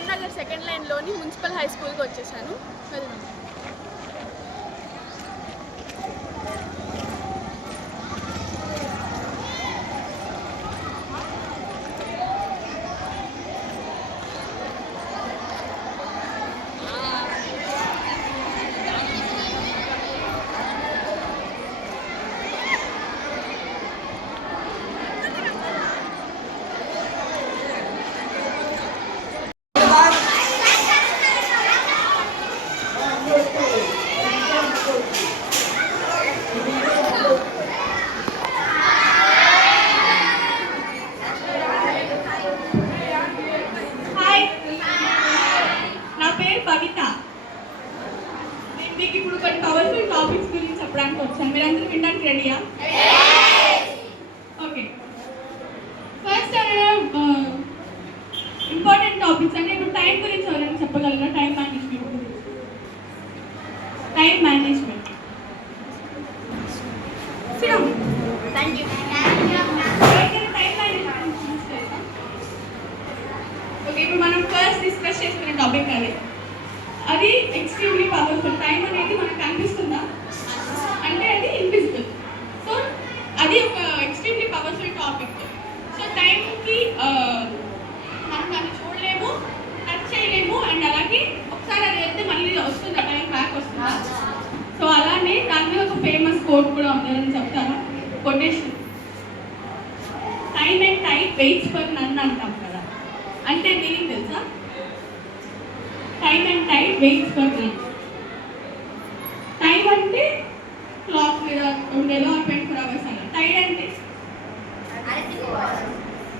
Ramnagar second లైన్లోని municipal high స్కూల్కి వచ్చేసాను. వెళ్దాం. మీకు ఇప్పుడు కొన్ని పవర్ఫుల్ టాపిక్స్ గురించి చెప్పడానికి వచ్చాను. మీరందరూ వినడానికి రెడీయా? ఓకే, ఫస్ట్ ఇంపార్టెంట్ టాపిక్స్ అంటే ఇప్పుడు టైం గురించి ఎవరైనా చెప్పగలరా? టైం మేనేజ్మెంట్ గురించి. టైం మేనేజ్మెంట్ ఓకే, ఇప్పుడు మనం ఫస్ట్ డిస్కస్ చేసుకునే టాపిక్ అది ఎక్స్ట్రీమ్లీ పవర్ఫుల్. టైం అనేది మనకు కనిపిస్తుందా అంటే అది ఇన్విజిబుల్. సో అది ఒక ఎక్స్ట్రీమ్లీ పవర్ఫుల్ టాపిక్. సో టైంకి మనం దాన్ని చూడలేము, టచ్ చేయలేము, అండ్ అలాగే ఒకసారి అది వెళ్తే మళ్ళీ వస్తుందా, టైం బ్యాక్ వస్తుందా. సో అలానే దాని మీద ఒక ఫేమస్ కోట్ కూడా ఉంది, అని చెప్తాను. Quotation, time and tide waits for none అంటాం కదా. అంటే మీనింగ్ తెలుసా? Time and tide waits for none. Time అంటే క్లాక్ మీద ఉండేలో 24 hours అలా. టైడ్ అంటే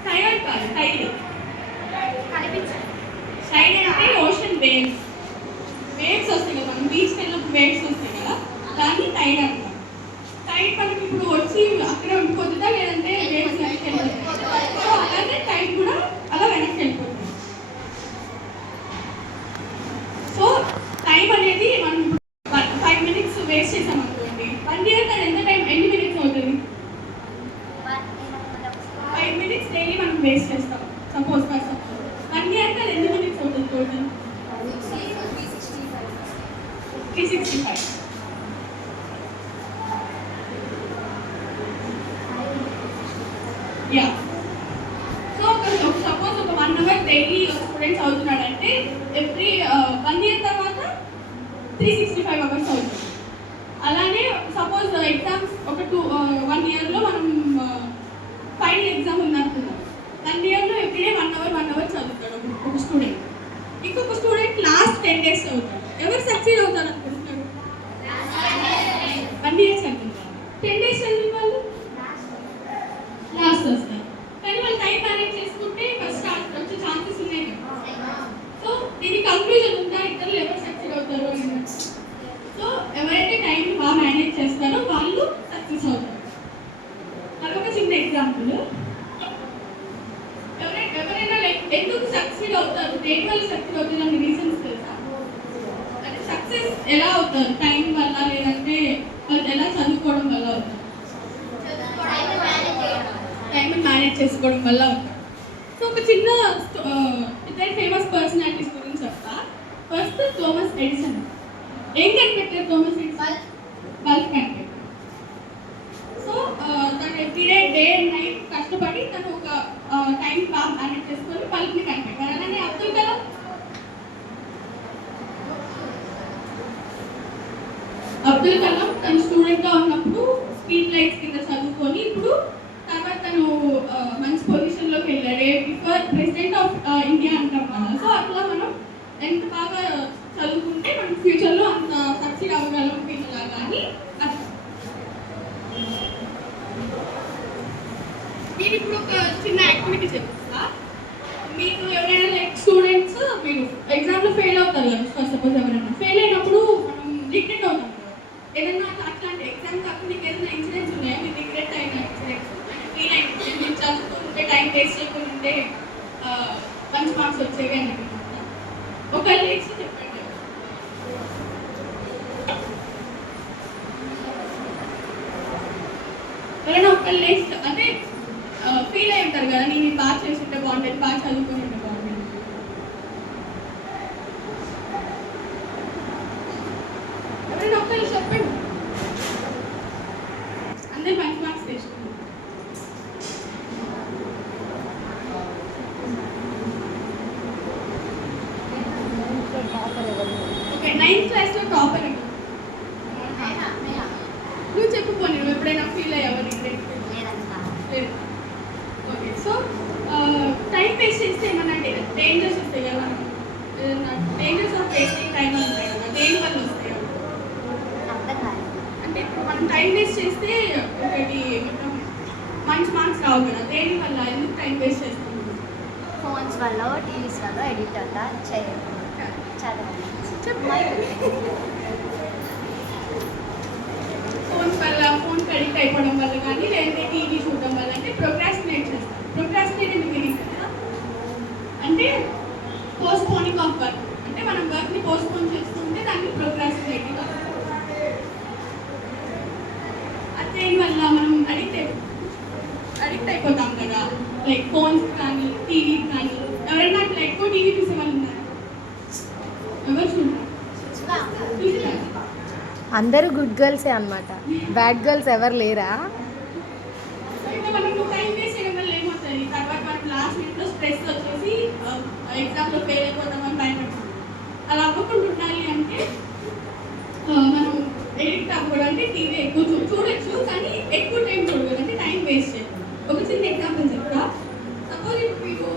టైడ్ కాదు, టైడ్. టైడ్ అంటే ఓషన్ వేవ్స్. వేవ్స్ వస్తాయి కదా, మనం బీచ్ వెళ్ళినప్పుడు వేవ్స్ వస్తాయి కదా, దాన్ని టైడ్ అంటాం. టైడ్ మనకి ఇప్పుడు వచ్చి అక్కడే ఉండిపోతుందా, లేదంటే వేవ్స్ వెనక్కి వెళ్ళిపోతుందా? సో అలాగే టైడ్ కూడా అలా వెనక్కి వెళ్ళిపోతుంది. సో టైం అనేది మనం 5 minutes వేస్ట్ చేసాం అనుకోండి, 1 year తర్వాత ఎంత టైం, ఎన్ని మినిట్స్ అవుతుంది? 5 minutes డైలీ మనం వేస్ట్ చేస్తాం. సపోజ్ 1 year తర్వాత ఎన్ని మినిట్స్ అవుతుంది టోటల్? 365. యా. సో సపోజ్ ఒక 1 hour డైలీ స్టూడెంట్స్ అవుతున్నాడంటే ఎవ్రీ 1 year తర్వాత 365 hours అవుతుంది. అలానే సపోజ్ ఎగ్జామ్స్ ఒక 1 yearలో మనం ఫైనల్ ఎగ్జామ్ ఉందనుకుందాం. 1 yearలో ఎవ్రీడే 1 hour చదువుతాడు ఒక స్టూడెంట్. ఇంకొక స్టూడెంట్ లాస్ట్ 10 days చదువుతాడు. ఎవరు సక్సీడ్ అవుతారు అనుకుంటున్నారు? 1 year చదువుతారు. 10 days చదివిన వాళ్ళు లాస్ట్ వస్తారు. కానీ వాళ్ళు టైం మేనేజ్ చేసుకుంటే ఫస్ట్ వచ్చే ఛాన్సెస్ ఉన్నాయి కదా. సో దీని కంక్లూజన్ ఉందా, ఇద్దరు ఎవరు సక్సెస్ అవుతారు అని. సో ఎవరైతే టైం బాగా మేనేజ్ చేస్తారో వాళ్ళు సక్సెస్ అవుతారు. అదొక చిన్న ఎగ్జాంపుల్. ఎవరైనా లైక్ ఎందుకు సక్సెస్ అవుతారు, దేని వల్ల సక్సెస్ అవుతుంది అనే రీజన్స్ తెలుసా? అంటే సక్సెస్ ఎలా అవుతారు, టైం వల్ల లేదంటే వాళ్ళు ఎలా చదువుకోవడం వల్ల అవుతారు? టైం మేనేజ్ చేసుకోవడం వల్ల అవుతారు. సో ఒక చిన్న ఇద్దరు ఫేమస్ పర్సనాలిటీస్ గురించి చెప్తా. First Thomas Edison. ఏం కనిపెట్టారు థామస్ ఎడిసన్? బల్బ్ కనిపెట్టారు. సో తను ఎవ్రీడే డే అండ్ నైట్ కష్టపడి తను ఒక టైం బాగా మేనేజ్ చేసుకొని బల్బ్ని కనిపెట్టారు. అలానే అబ్దుల్ కలాం తను స్టూడెంట్గా ఉన్నప్పుడు స్ట్రీట్ లైట్స్ కింద చదువుకొని ఇప్పుడు తర్వాత తను మంచి పొజిషన్లోకి వెళ్ళాడు. బిఫోర్ ప్రెసిడెంట్ ఆఫ్ ఇండియా అంటాం కదా. సో అట్లా మనం ఎంత బాగా చదువుకుంటే మనం ఫ్యూచర్లో అంత సక్సెస్ అవ్వగలం వీళ్ళలాగా అని అర్థం. నేను ఇప్పుడు ఒక చిన్న యాక్టివిటీ చెప్తా. మీకు ఎవరైనా లైక్ స్టూడెంట్స్ మీరు ఎగ్జామ్లో ఫెయిల్ అవుతారు కదా. ఫస్ట్ సపోజ్ ఎవరైనా ఫెయిల్ అయినప్పుడు మనం రిగ్రెట్ అవుతాం కదా. ఏదైనా అట్లాంటి ఎగ్జామ్ కాకుండా మీకు ఏదైనా ఇన్సిడెంట్స్ ఉన్నాయా, మీరు రిగ్రెట్ అయిన ఇన్సిడెంట్స్? ఫీల్ అయింది నేను చదువుకుంటే టైం వేస్ట్ చేయకుంటే మంచి మార్క్స్ వచ్చేవి అని ఒక లేచి చెప్పండి. ఎవరైనా ఒక లేచి అంటే ఫీల్ అయి ఉంటారు కదా, నేను బాగా చేస్తుంటే బాగుంటుంది, బాగా చదువుకుని ఉంటే బాగుంటుంది. ఓకే 9th క్లాస్లో టాపర్ అండి నువ్వు చెప్పుకోని నువ్వు ఎప్పుడైనా ఫీల్ అయ్యావా లేదు ఓకే సో టైం వేస్ట్ చేస్తే ఏమన్నా డేంజర్స్ వస్తాయి కదా మనం ఏదన్నా డేంజర్స్ ఆఫ్ వేస్టింగ్ టైం ఉంటాయి కదా దేని వల్ల వస్తాయి అంటే ఇప్పుడు మనం టైం వేస్ట్ చేస్తే ఒకటి ఏమంటాం మంచి మార్క్స్ రావు కదా దేని వల్ల ఎందుకు టైం వేస్ట్ చేస్తాం ఫోన్స్ వల్ల టీవీస్ వల్ల ఎడిట్ అవుతా చేయడం చదవాలి ఫోన్ వల్ల ఫోన్ అడిక్ట్ అయిపోవడం వల్ల కానీ లేదంటే టీవీ చూడడం వల్ల అంటే ప్రోక్రాస్టినేట్ చేస్తాం ప్రోక్రాస్టినేట్ ఎందుకు తెలియదు కదా అంటే పోస్ట్పోనింగ్ ఆఫ్ వర్క్ అంటే మనం వర్క్ని పోస్ట్పోన్ చేస్తుంటే దాన్ని ప్రోక్రాస్టినేటింగ్ దేని వల్ల మనం అడిక్ట్ అయిపోతాం కదా లైక్ ఫోన్స్ కానీ టీవీ కానీ ఎవరైనా అట్లా ఎక్కువ టీవీ చూసే వాళ్ళు ఉన్నారు ఎవరు చూడరు అందరూ గుడ్ గర్ల్సే అన్నమాట బ్యాడ్ గర్ల్స్ ఎవరు లేరా అయితే మనం టైం వేస్ట్ చేయడం వల్ల ఏమవుతుంది తర్వాత మనం లాస్ట్ మినిట్లో స్ట్రెస్ వచ్చేసి ఎగ్జామ్లో ఫెయిల్ అయిపోతామని భయపడతాం అలా అవ్వకుండా ఉండాలి అంటే మనం ఎడిక్ట్ అవ్వకూడదు అంటే టీవీ ఎక్కువ చూడొచ్చు కానీ ఎక్కువ టైం చూడకూడదు అంటే టైం వేస్ట్ చేయదు ఒక చిన్న ఎగ్జాంపుల్ చెప్తా సపోజ్ ఇప్పుడు మీరు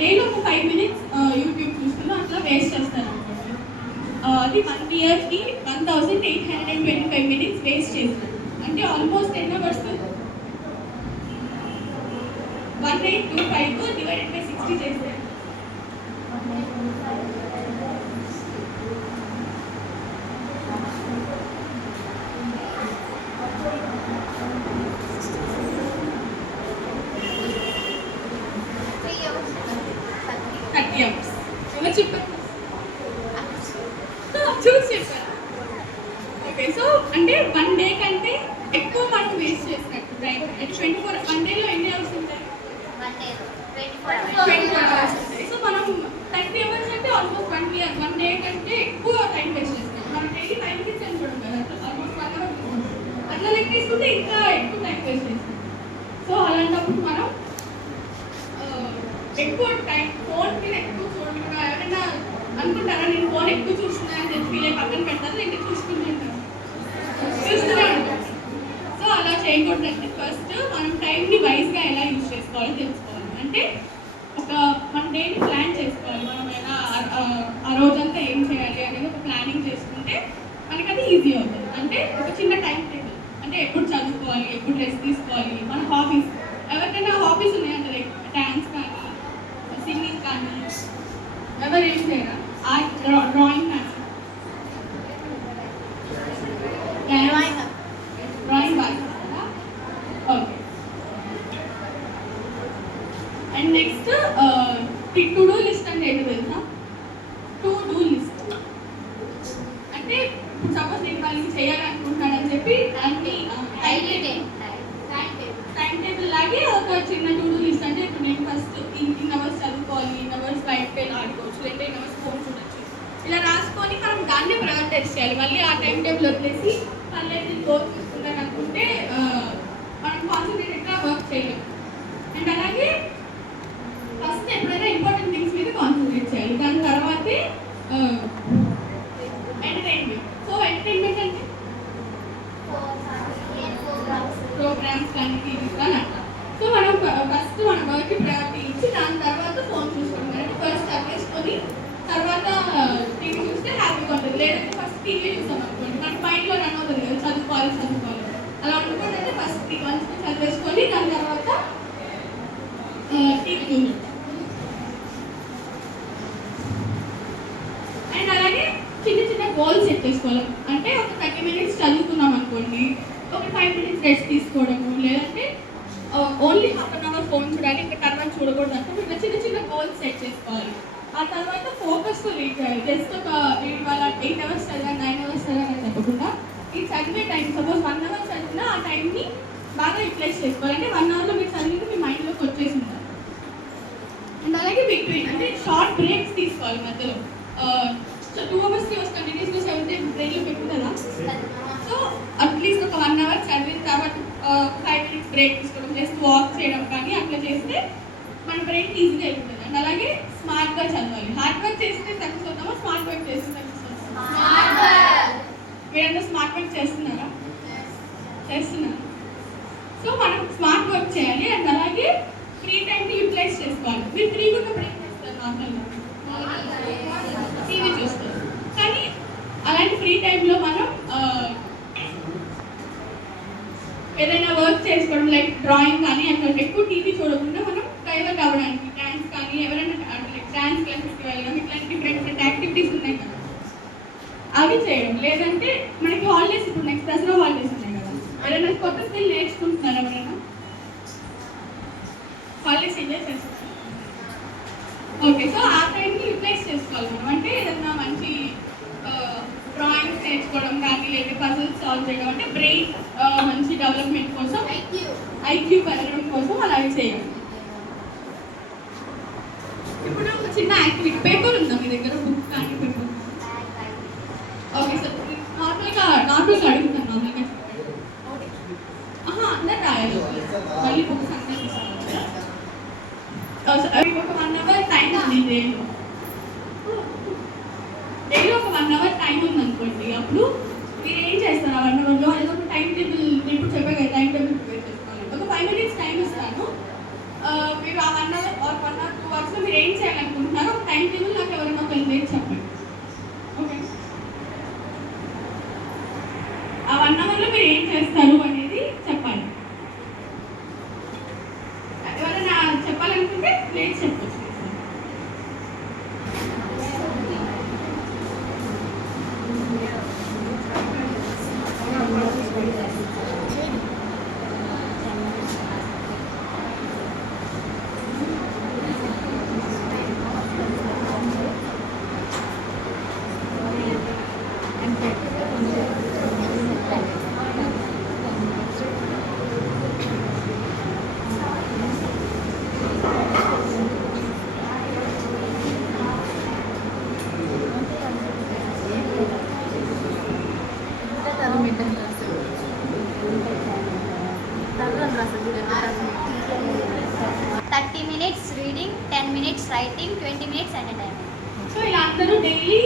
డైలీ ఒక 5 minutes యూట్యూబ్ చూస్తున్నా అట్లా వేస్ట్ చేస్తారు అది 1 yearకి 1825 minutes వేస్ట్ చేస్తారు అంటే ఆల్మోస్ట్ ఎన్నో వస్తుంది 1825 డివైడెడ్ బై 60 చేస్తే ఎవరు చెప్పారు చూసి చెప్పారు ఓకే సో అంటే 1 day కంటే ఎక్కువ మనం వేస్ట్ చేసినట్టు రైట్ 24 1 dayలో ఎన్ని అవర్స్ ఉంటాయి 24 hours ఉంటాయి సో మనం 30 hours అంటే ఆల్మోస్ట్ 1 day కంటే ఎక్కువ టైం వేస్ట్ చేస్తాం మనం డైలీ 5 minutes అనుకోవడం కదా ఆల్మోస్ట్ 1 hour అట్లా లెక్క తీసుకుంటే ఇంకా ఎక్కువ టైం వేస్ట్ చేస్తాం సో అలాంటప్పుడు మనం ఎక్కువ టైం ఫోన్ మీద ఎక్కువ చూడకుండా ఎవరైనా అనుకుంటారా నేను ఫోన్ ఎక్కువ చూస్తున్నా అని చెప్పి ఫీల్ అయ్యి పక్కన పెడతాను ఇంకా చూస్తూనే ఉంటాను సో అలా చేయకూడదంటే ఫస్ట్ మనం టైంని వైజ్గా ఎలా యూజ్ చేసుకోవాలో తెలుసుకోవాలి అంటే మన డేని ప్లాన్ చేసుకోవాలి మనం ఎలా ఆ రోజంతా ఏం చేయాలి అనేది ఒక ప్లానింగ్ చేసుకుంటే మనకి అది ఈజీ అవుతుంది అంటే ఒక చిన్న టైం టేబుల్ అంటే ఎప్పుడు చదువుకోవాలి ఎప్పుడు రెస్ట్ తీసుకోవాలి మన హాబీస్ ఎవరికైనా హాబీస్ ఉన్నాయంటే లైక్ డ్యాన్స్ కానీ సింగింగ్ కానీ ఎవరు ఏం చేయరా డ్రాయింగ్ కానీ డ్రాయింగ్ బాగా okay and next to do list అంటే ఏంటో తెలుసా టు డూ లిస్ట్ అంటే ఇప్పుడు సపోజ్ నేను వాళ్ళకి చేయాలనుకుంటానని చెప్పి దాన్ని టైం టేబుల్ లాగే ఒక చిన్న టు డూ లిస్ట్ అంటే ఇప్పుడు నేను ఫస్ట్ ఇన్ అవర్స్ చదువుకోవాలి ఇన్ అవర్స్ బయటకు వెళ్ళి ఆడుకోవచ్చు లేదంటే ఇన్ అవర్స్ ఫోన్ చూడొచ్చు ఇలా రాసుకొని మనం దాన్ని ప్రయారిటైజ్ చేయాలి మళ్ళీ ఆ టైం టేబుల్ వదిలేసి మళ్ళీ నేను గోల్ చూసుకుంటాను అనుకుంటే మనం కాన్సన్ట్రేటెడ్గా వర్క్ చేయలేము అండ్ అలాగే ఫస్ట్ ఎప్పుడైనా ఇంపార్టెంట్ థింగ్స్ మీద కాన్సన్ట్రేట్ చేయాలి దాని తర్వాతే ఎంటర్టైన్మెంట్ సో ఎంటర్టైన్మెంట్ అంటే ప్రోగ్రామ్స్ కానీ టీవీస్ కానీ అట్లా సో మనం ఫస్ట్ మన వర్క్కి ప్రయారిటీ ఇచ్చి దాని తర్వాత ఫోన్ చూసుకుంటాం అంటే ఫస్ట్ చదివేసుకొని తర్వాత టీవీ చూస్తే హ్యాపీగా ఉంటుంది లేదంటే ఫస్ట్ టీవీ చూస్తాం అనుకోండి మన మైండ్లో రన్ అవుతుంది కదా చదువుకోవాలి అలా అనుకోండి అంటే ఫస్ట్ మంచిగా చదివేసుకొని దాని తర్వాత టీవీ చూస్తాం అండ్ అలాగే చిన్న చిన్న గోల్స్ సెట్ చేసుకోవాలి అంటే ఒక 30 minutes చదువుకున్నాం అనుకోండి ఒక 5 minutes రెస్ట్ తీసుకోవడము లేదంటే ఓన్లీ ½ an hour ఫోన్ చూడాలి ఇంకా తర్వాత చూడకూడదు అంటే ఇట్లా చిన్న చిన్న గోల్స్ సెట్ చేసుకోవాలి ఆ తర్వాత ఫోకస్తో రీడ్ చేయాలి జస్ట్ ఒక వాళ్ళ 8 hours చదివాను 9 hours చదివాను అని చెప్పకుండా ఈ చదివే టైం సపోజ్ 1 hour చదివినా ఆ టైంని బాగా యూటిలైజ్ చేసుకోవాలి అంటే 1 hourలో మీరు చదివితే మీ మైండ్లోకి వచ్చేసి ఉంటారు అండ్ అలాగే బిట్వీన్ అంటే షార్ట్ బ్రేక్స్ తీసుకోవాలి మధ్యలో సో 2 hours 3 hours కంటిన్యూస్గా చదివితే బ్రెయిన్లో పెట్టుకుంటుందా సో అట్లీస్ట్ ఒక 1 hour చదివిన తర్వాత 5 minutes బ్రేక్ తీసుకోవడం జస్ట్ వాక్ చేయడం కానీ అట్లా చేస్తే మన బ్రెయిన్ ఈజీగా అయిపోతుంది అండ్ అలాగే స్మార్ట్గా చదవాలి హార్డ్ వర్క్ చేస్తే సక్సెస్ అవుతామా స్మార్ట్ వర్క్ చేస్తే సక్సెస్ అవుతామా మీరందరూ స్మార్ట్ వర్క్ చేస్తున్నారా? చేస్తున్నారు. సో మనం స్మార్ట్ వర్క్ చేయాలి అండ్ అలాగే ఫ్రీ టైంని యూటిలైజ్ చేసుకోవాలి. మీరు ఫ్రీగా ఉన్నప్పుడు ఏం చేస్తారు? నార్మల్గా టీవీ చూస్తారు. కానీ అలాంటి ఫ్రీ టైంలో మనం ఏదైనా వర్క్ చేసుకోవడం లైక్ డ్రాయింగ్ కానీ అట్లా ఎక్కువ టీవీ చూడకుండా మనం డైవర్ట్ అవ్వడానికి డ్యాన్స్ కానీ ఎవరైనా లైక్ డ్యాన్స్ క్లాసెస్కి వెళ్ళడం ఇట్లాంటి డిఫరెంట్ యాక్టివిటీస్ ఉన్నాయి కదా, అవి చేయడం. లేదంటే మనకి హాలిడేస్ ఇప్పుడు నెక్స్ట్ దసరా హాలిడేస్ ఉన్నాయి కదా, ఎవరైనా కొత్త స్కిల్ నేర్చుకుంటున్నారు? ఎవరైనా హాలిడేస్ ఎంజాయ్ చేస్తున్నారు? ఓకే, సో ఆ టైంని యూటిలైజ్ చేసుకోవాలి మనం. అంటే ఏదన్నా మంచి డ్రాయింగ్స్ నేర్చుకోవడం కానీ లేదా పజిల్స్ సాల్వ్ చేయడం, అంటే బ్రెయిన్ మంచి డెవలప్మెంట్ కోసం, ఐక్యూ పెరగడం కోసం అలాగే చేయాలి. ఇప్పుడు ఒక చిన్న యాక్టివిటీ పేపర్ ఉందా మీ దగ్గర? బుక్ కానీ పేపర్? ఓకే, సో నార్మల్గా అడుగుతాను. నార్మల్గా అందరు రాయాలి, మళ్ళీ బుక్స్ అందరూ తీసుకోవాలి. ఒక 1 hour టైం ఉంది డైలీ ఒక 1 hour టైం ఉందనుకోండి. అప్పుడు మీరు ఏం చేస్తారు? ఆ 1 hourలో ఏదో ఒక టైం టేబుల్, ఇప్పుడు చెప్పే కదా టైం టేబుల్ ప్రిపేర్ చేసుకోవాలి. ఒక 5 minutes టైం ఇస్తాను. మీరు ఆ 1 hour or 1 or 2 hours మీరు ఏం చేయాలనుకుంటున్నారో ఒక టైం టేబుల్ నాకు ఎవరైనా ఒక డేట్ చెప్పండి. ఓకే, ఆ 1 hourలో మీరు ఏం చేస్తారు అనేది చెప్పాలి. ఎవరైనా చెప్పాలనుకుంటే డేట్ చెప్పచ్చు. Reading, 10 minutes writing, 20 minutes entertainment. So ఇలా అందరూ డైలీ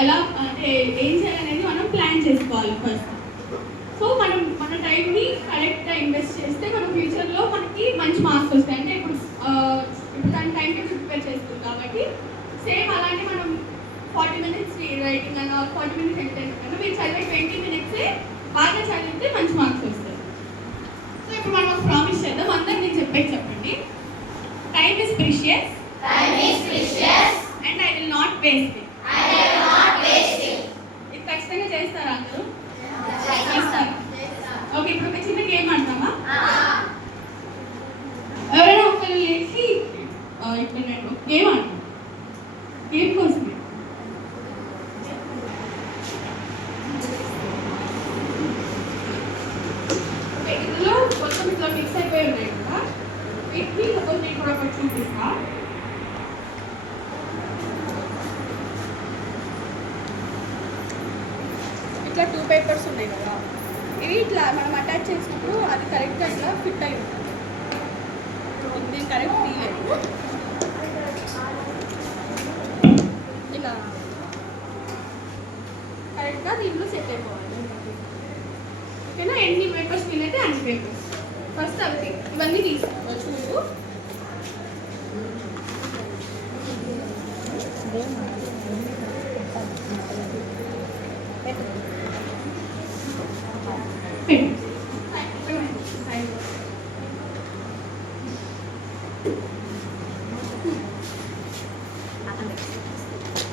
ఎలా అంటే ఏం చేయాలనేది మనం ప్లాన్ చేసుకోవాలి ఫస్ట్. సో మనం మన టైంని కరెక్ట్గా ఇన్వెస్ట్ చేస్తే మన ఫ్యూచర్లో మనకి మంచి మార్క్స్ వస్తాయి. అంటే ఇప్పుడు దాని టైం టేబుల్ ప్రిపేర్ చేస్తుంది కాబట్టి సేమ్ అలానే మనం 40 minutes రైటింగ్ అన్న 40 minutes ఎంటర్టైన్మెంట్ అన్న మీరు చదివే 20 minutes బాగా చదివితే మంచి మార్క్స్ వస్తాయి. సో ఇప్పుడు మనం ఒక ప్రామిస్ చేద్దాం. అందరూ నేను చెప్పండి. Time is precious. And I will not waste it. ఇది ఖచ్చితంగా చేస్తారా అందరూ? చేస్తారు. ఓకే, ఇప్పుడు ఒక చిన్న గేమ్ ఆడతామా? ఎవరైనా ఒకరు లేచి ఇప్పుడు నేను గేమ్ ఆడతాం. గేమ్ కోసమే ఇందులో మొత్తం ఇట్లా మిక్స్ అయిపోయి ఉన్నాయి కదా, వీటిని సపోజ్ నేను కూడా ఒకటి చూపిస్తా. ఇట్లా 2 papers ఉన్నాయి కదా, ఇవి ఇట్లా మనం అటాచ్ చేసినప్పుడు అది కరెక్ట్గా ఇట్లా ఫిట్ అయి ఉంటుంది. దీన్ని కరెక్ట్ తీయలేదు, ఇలా కరెక్ట్గా దీంట్లో సెట్ అయిపోవాలి. ఓకేనా? ఎన్ని పేపర్స్ వీలైతే అన్ని పేపర్స్ ఫస్ట్ అవి ఇవన్నీ తీసుకోవాలి. చూడు,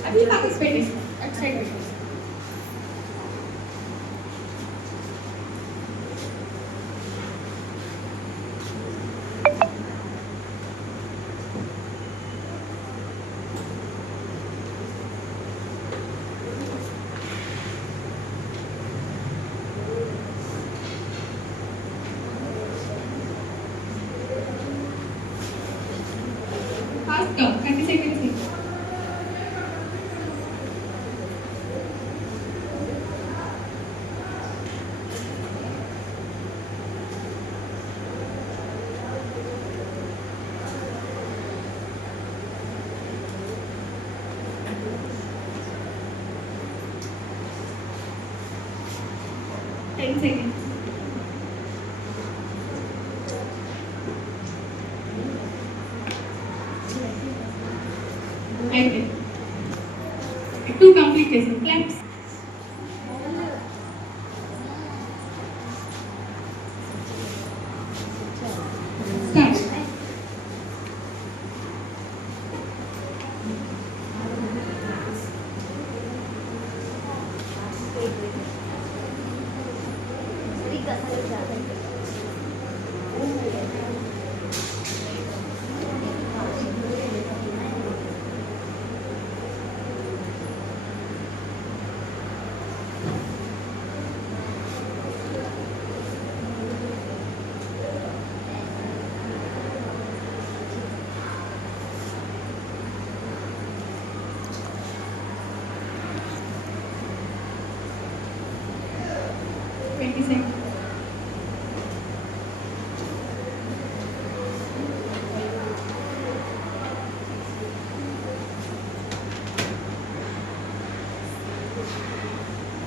అది పక్కన పెట్టేసి అటు సైడ్ పెట్టేసి ఫాస్ట్ 30 seconds. 10 seconds. అయితే 2 కంప్లీట్ చేసాం. Claps. Start.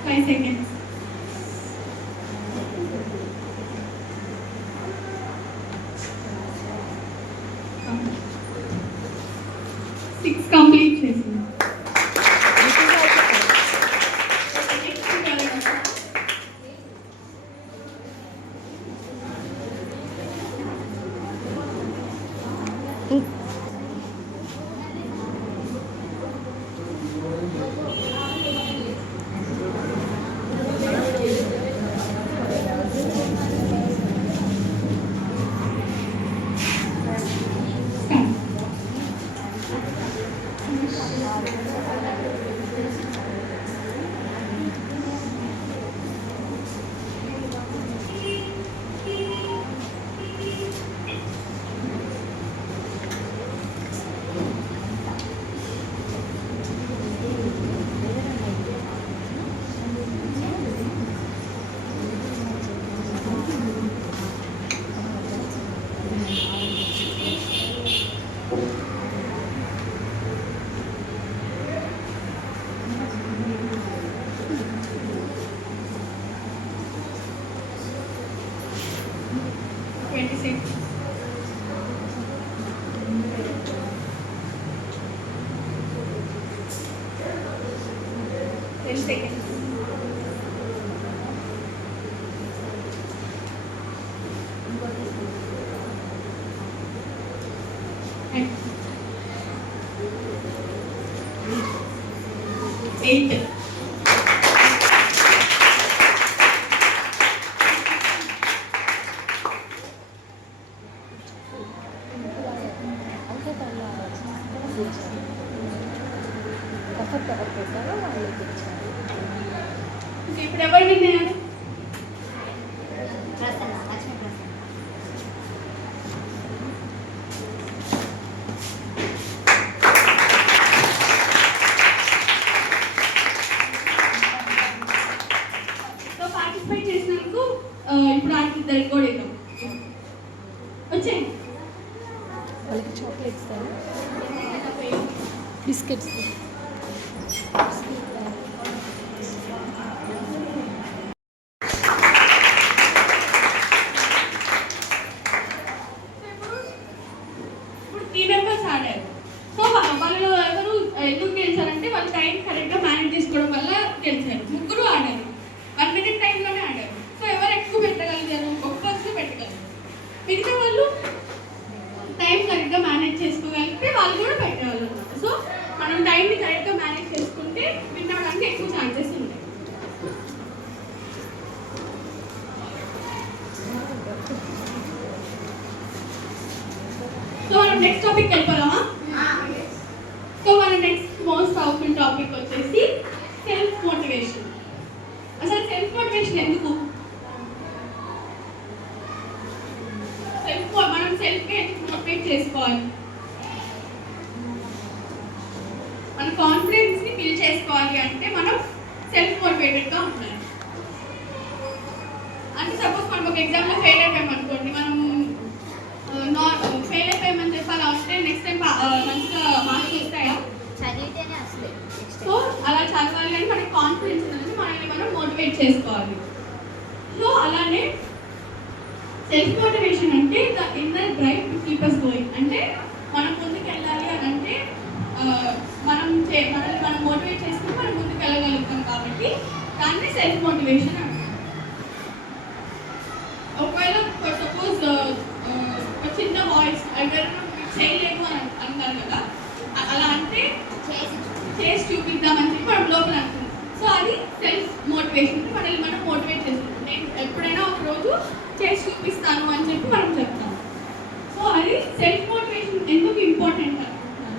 Five seconds. Six complete చేసింది. Seconds. Eight. ఇప్పుడు ఎవరు విన్నారు? ప్రసన్న, లక్ష్మీ ప్రసన్న. సో పార్టిసిపేట్ చేసినందుకు ఇప్పుడు ఆడికి ఇద్దరికి కూడా ఇద్దాం. వచ్చాయి వాళ్ళకి చాక్లెట్స్ బిస్కెట్స్. వాళ్ళు ఎవరు ఎందుకు గెలిచారంటే వాళ్ళు టైం కరెక్ట్గా మేనేజ్ చేసుకోవడం వల్ల గెలిచారు. ముగ్గురు ఆడారు, 1 minute టైంలోనే ఆడారు. సో ఎవరు ఎక్కువ పెట్టగలిగారు? ఒక్కరు పెట్టగలరు. మిగతా వాళ్ళు టైం కరెక్ట్గా మేనేజ్ చేసుకోగలిగితే వాళ్ళు కూడా పెట్టేవాళ్ళు అనమాట. సో మనం టైంని కరెక్ట్గా మేనేజ్ చేసుకుంటే విన్ అవ్వడానికి ఎక్కువ ఛాన్సెస్ ఉంటాయి. సో మనం నెక్స్ట్ టాపిక్ వెళ్ళిపోదామా? సో మన నెక్స్ట్ మోస్ట్ పవర్ఫుల్ టాపిక్ వచ్చేసి సెల్ఫ్ మోటివేషన్. అసలు సెల్ఫ్ మోటివేషన్ ఎందుకు? మనం సెల్ఫ్గా ఎందుకు మోటివేట్ చేసుకోవాలి? మన కాన్ఫిడెన్స్ని బిల్డ్ చేసుకోవాలి అంటే మనం సెల్ఫ్ మోటివేటెడ్గా ఉండాలి. అంటే సపోజ్ మనం ఒక ఎగ్జామ్లో ఫెయిల్ అయిపోయామనుకోండి, మనం ఫెయిల్ అయిపోయామని చెప్పాలి అంటే నెక్స్ట్ టైం మంచిగా మార్క్స్ వస్తాయా? చదివితేనే వస్తాయి. సో అలా చదవాలి కానీ మనకి కాన్ఫిడెన్స్ అనేది మనల్ని మనం మోటివేట్ చేసుకోవాలి. సో అలానే సెల్ఫ్ మోటివేషన్ అంటే the inner drive to keep us going. అంటే మనం ముందుకు వెళ్ళాలి అని అంటే మనల్ని మనం మోటివేట్ చేసుకుని మనం ముందుకు వెళ్ళగలుగుతాం కాబట్టి దాన్ని సెల్ఫ్ మోటివేషన్ అంటారు. ఒకవేళ సపోజ్ ఒక చిన్న వాయిస్ ఎవరైనా చేయలేము అని అంటారు కదా, అలా అంటే చేసి చూపిద్దామని చెప్పి మనం లోపల అనుకుంటాం. సో అది సెల్ఫ్ మోటివేషన్, మనల్ని మనం మోటివేట్ చేసుకుంటాం. నేను ఎప్పుడైనా ఒక రోజు చేసి చూపిస్తాను అని చెప్పి మనం చెప్తాం. సో అది సెల్ఫ్ మోటివేషన్ ఎందుకు ఇంపార్టెంట్ అనుకుంటున్నాను.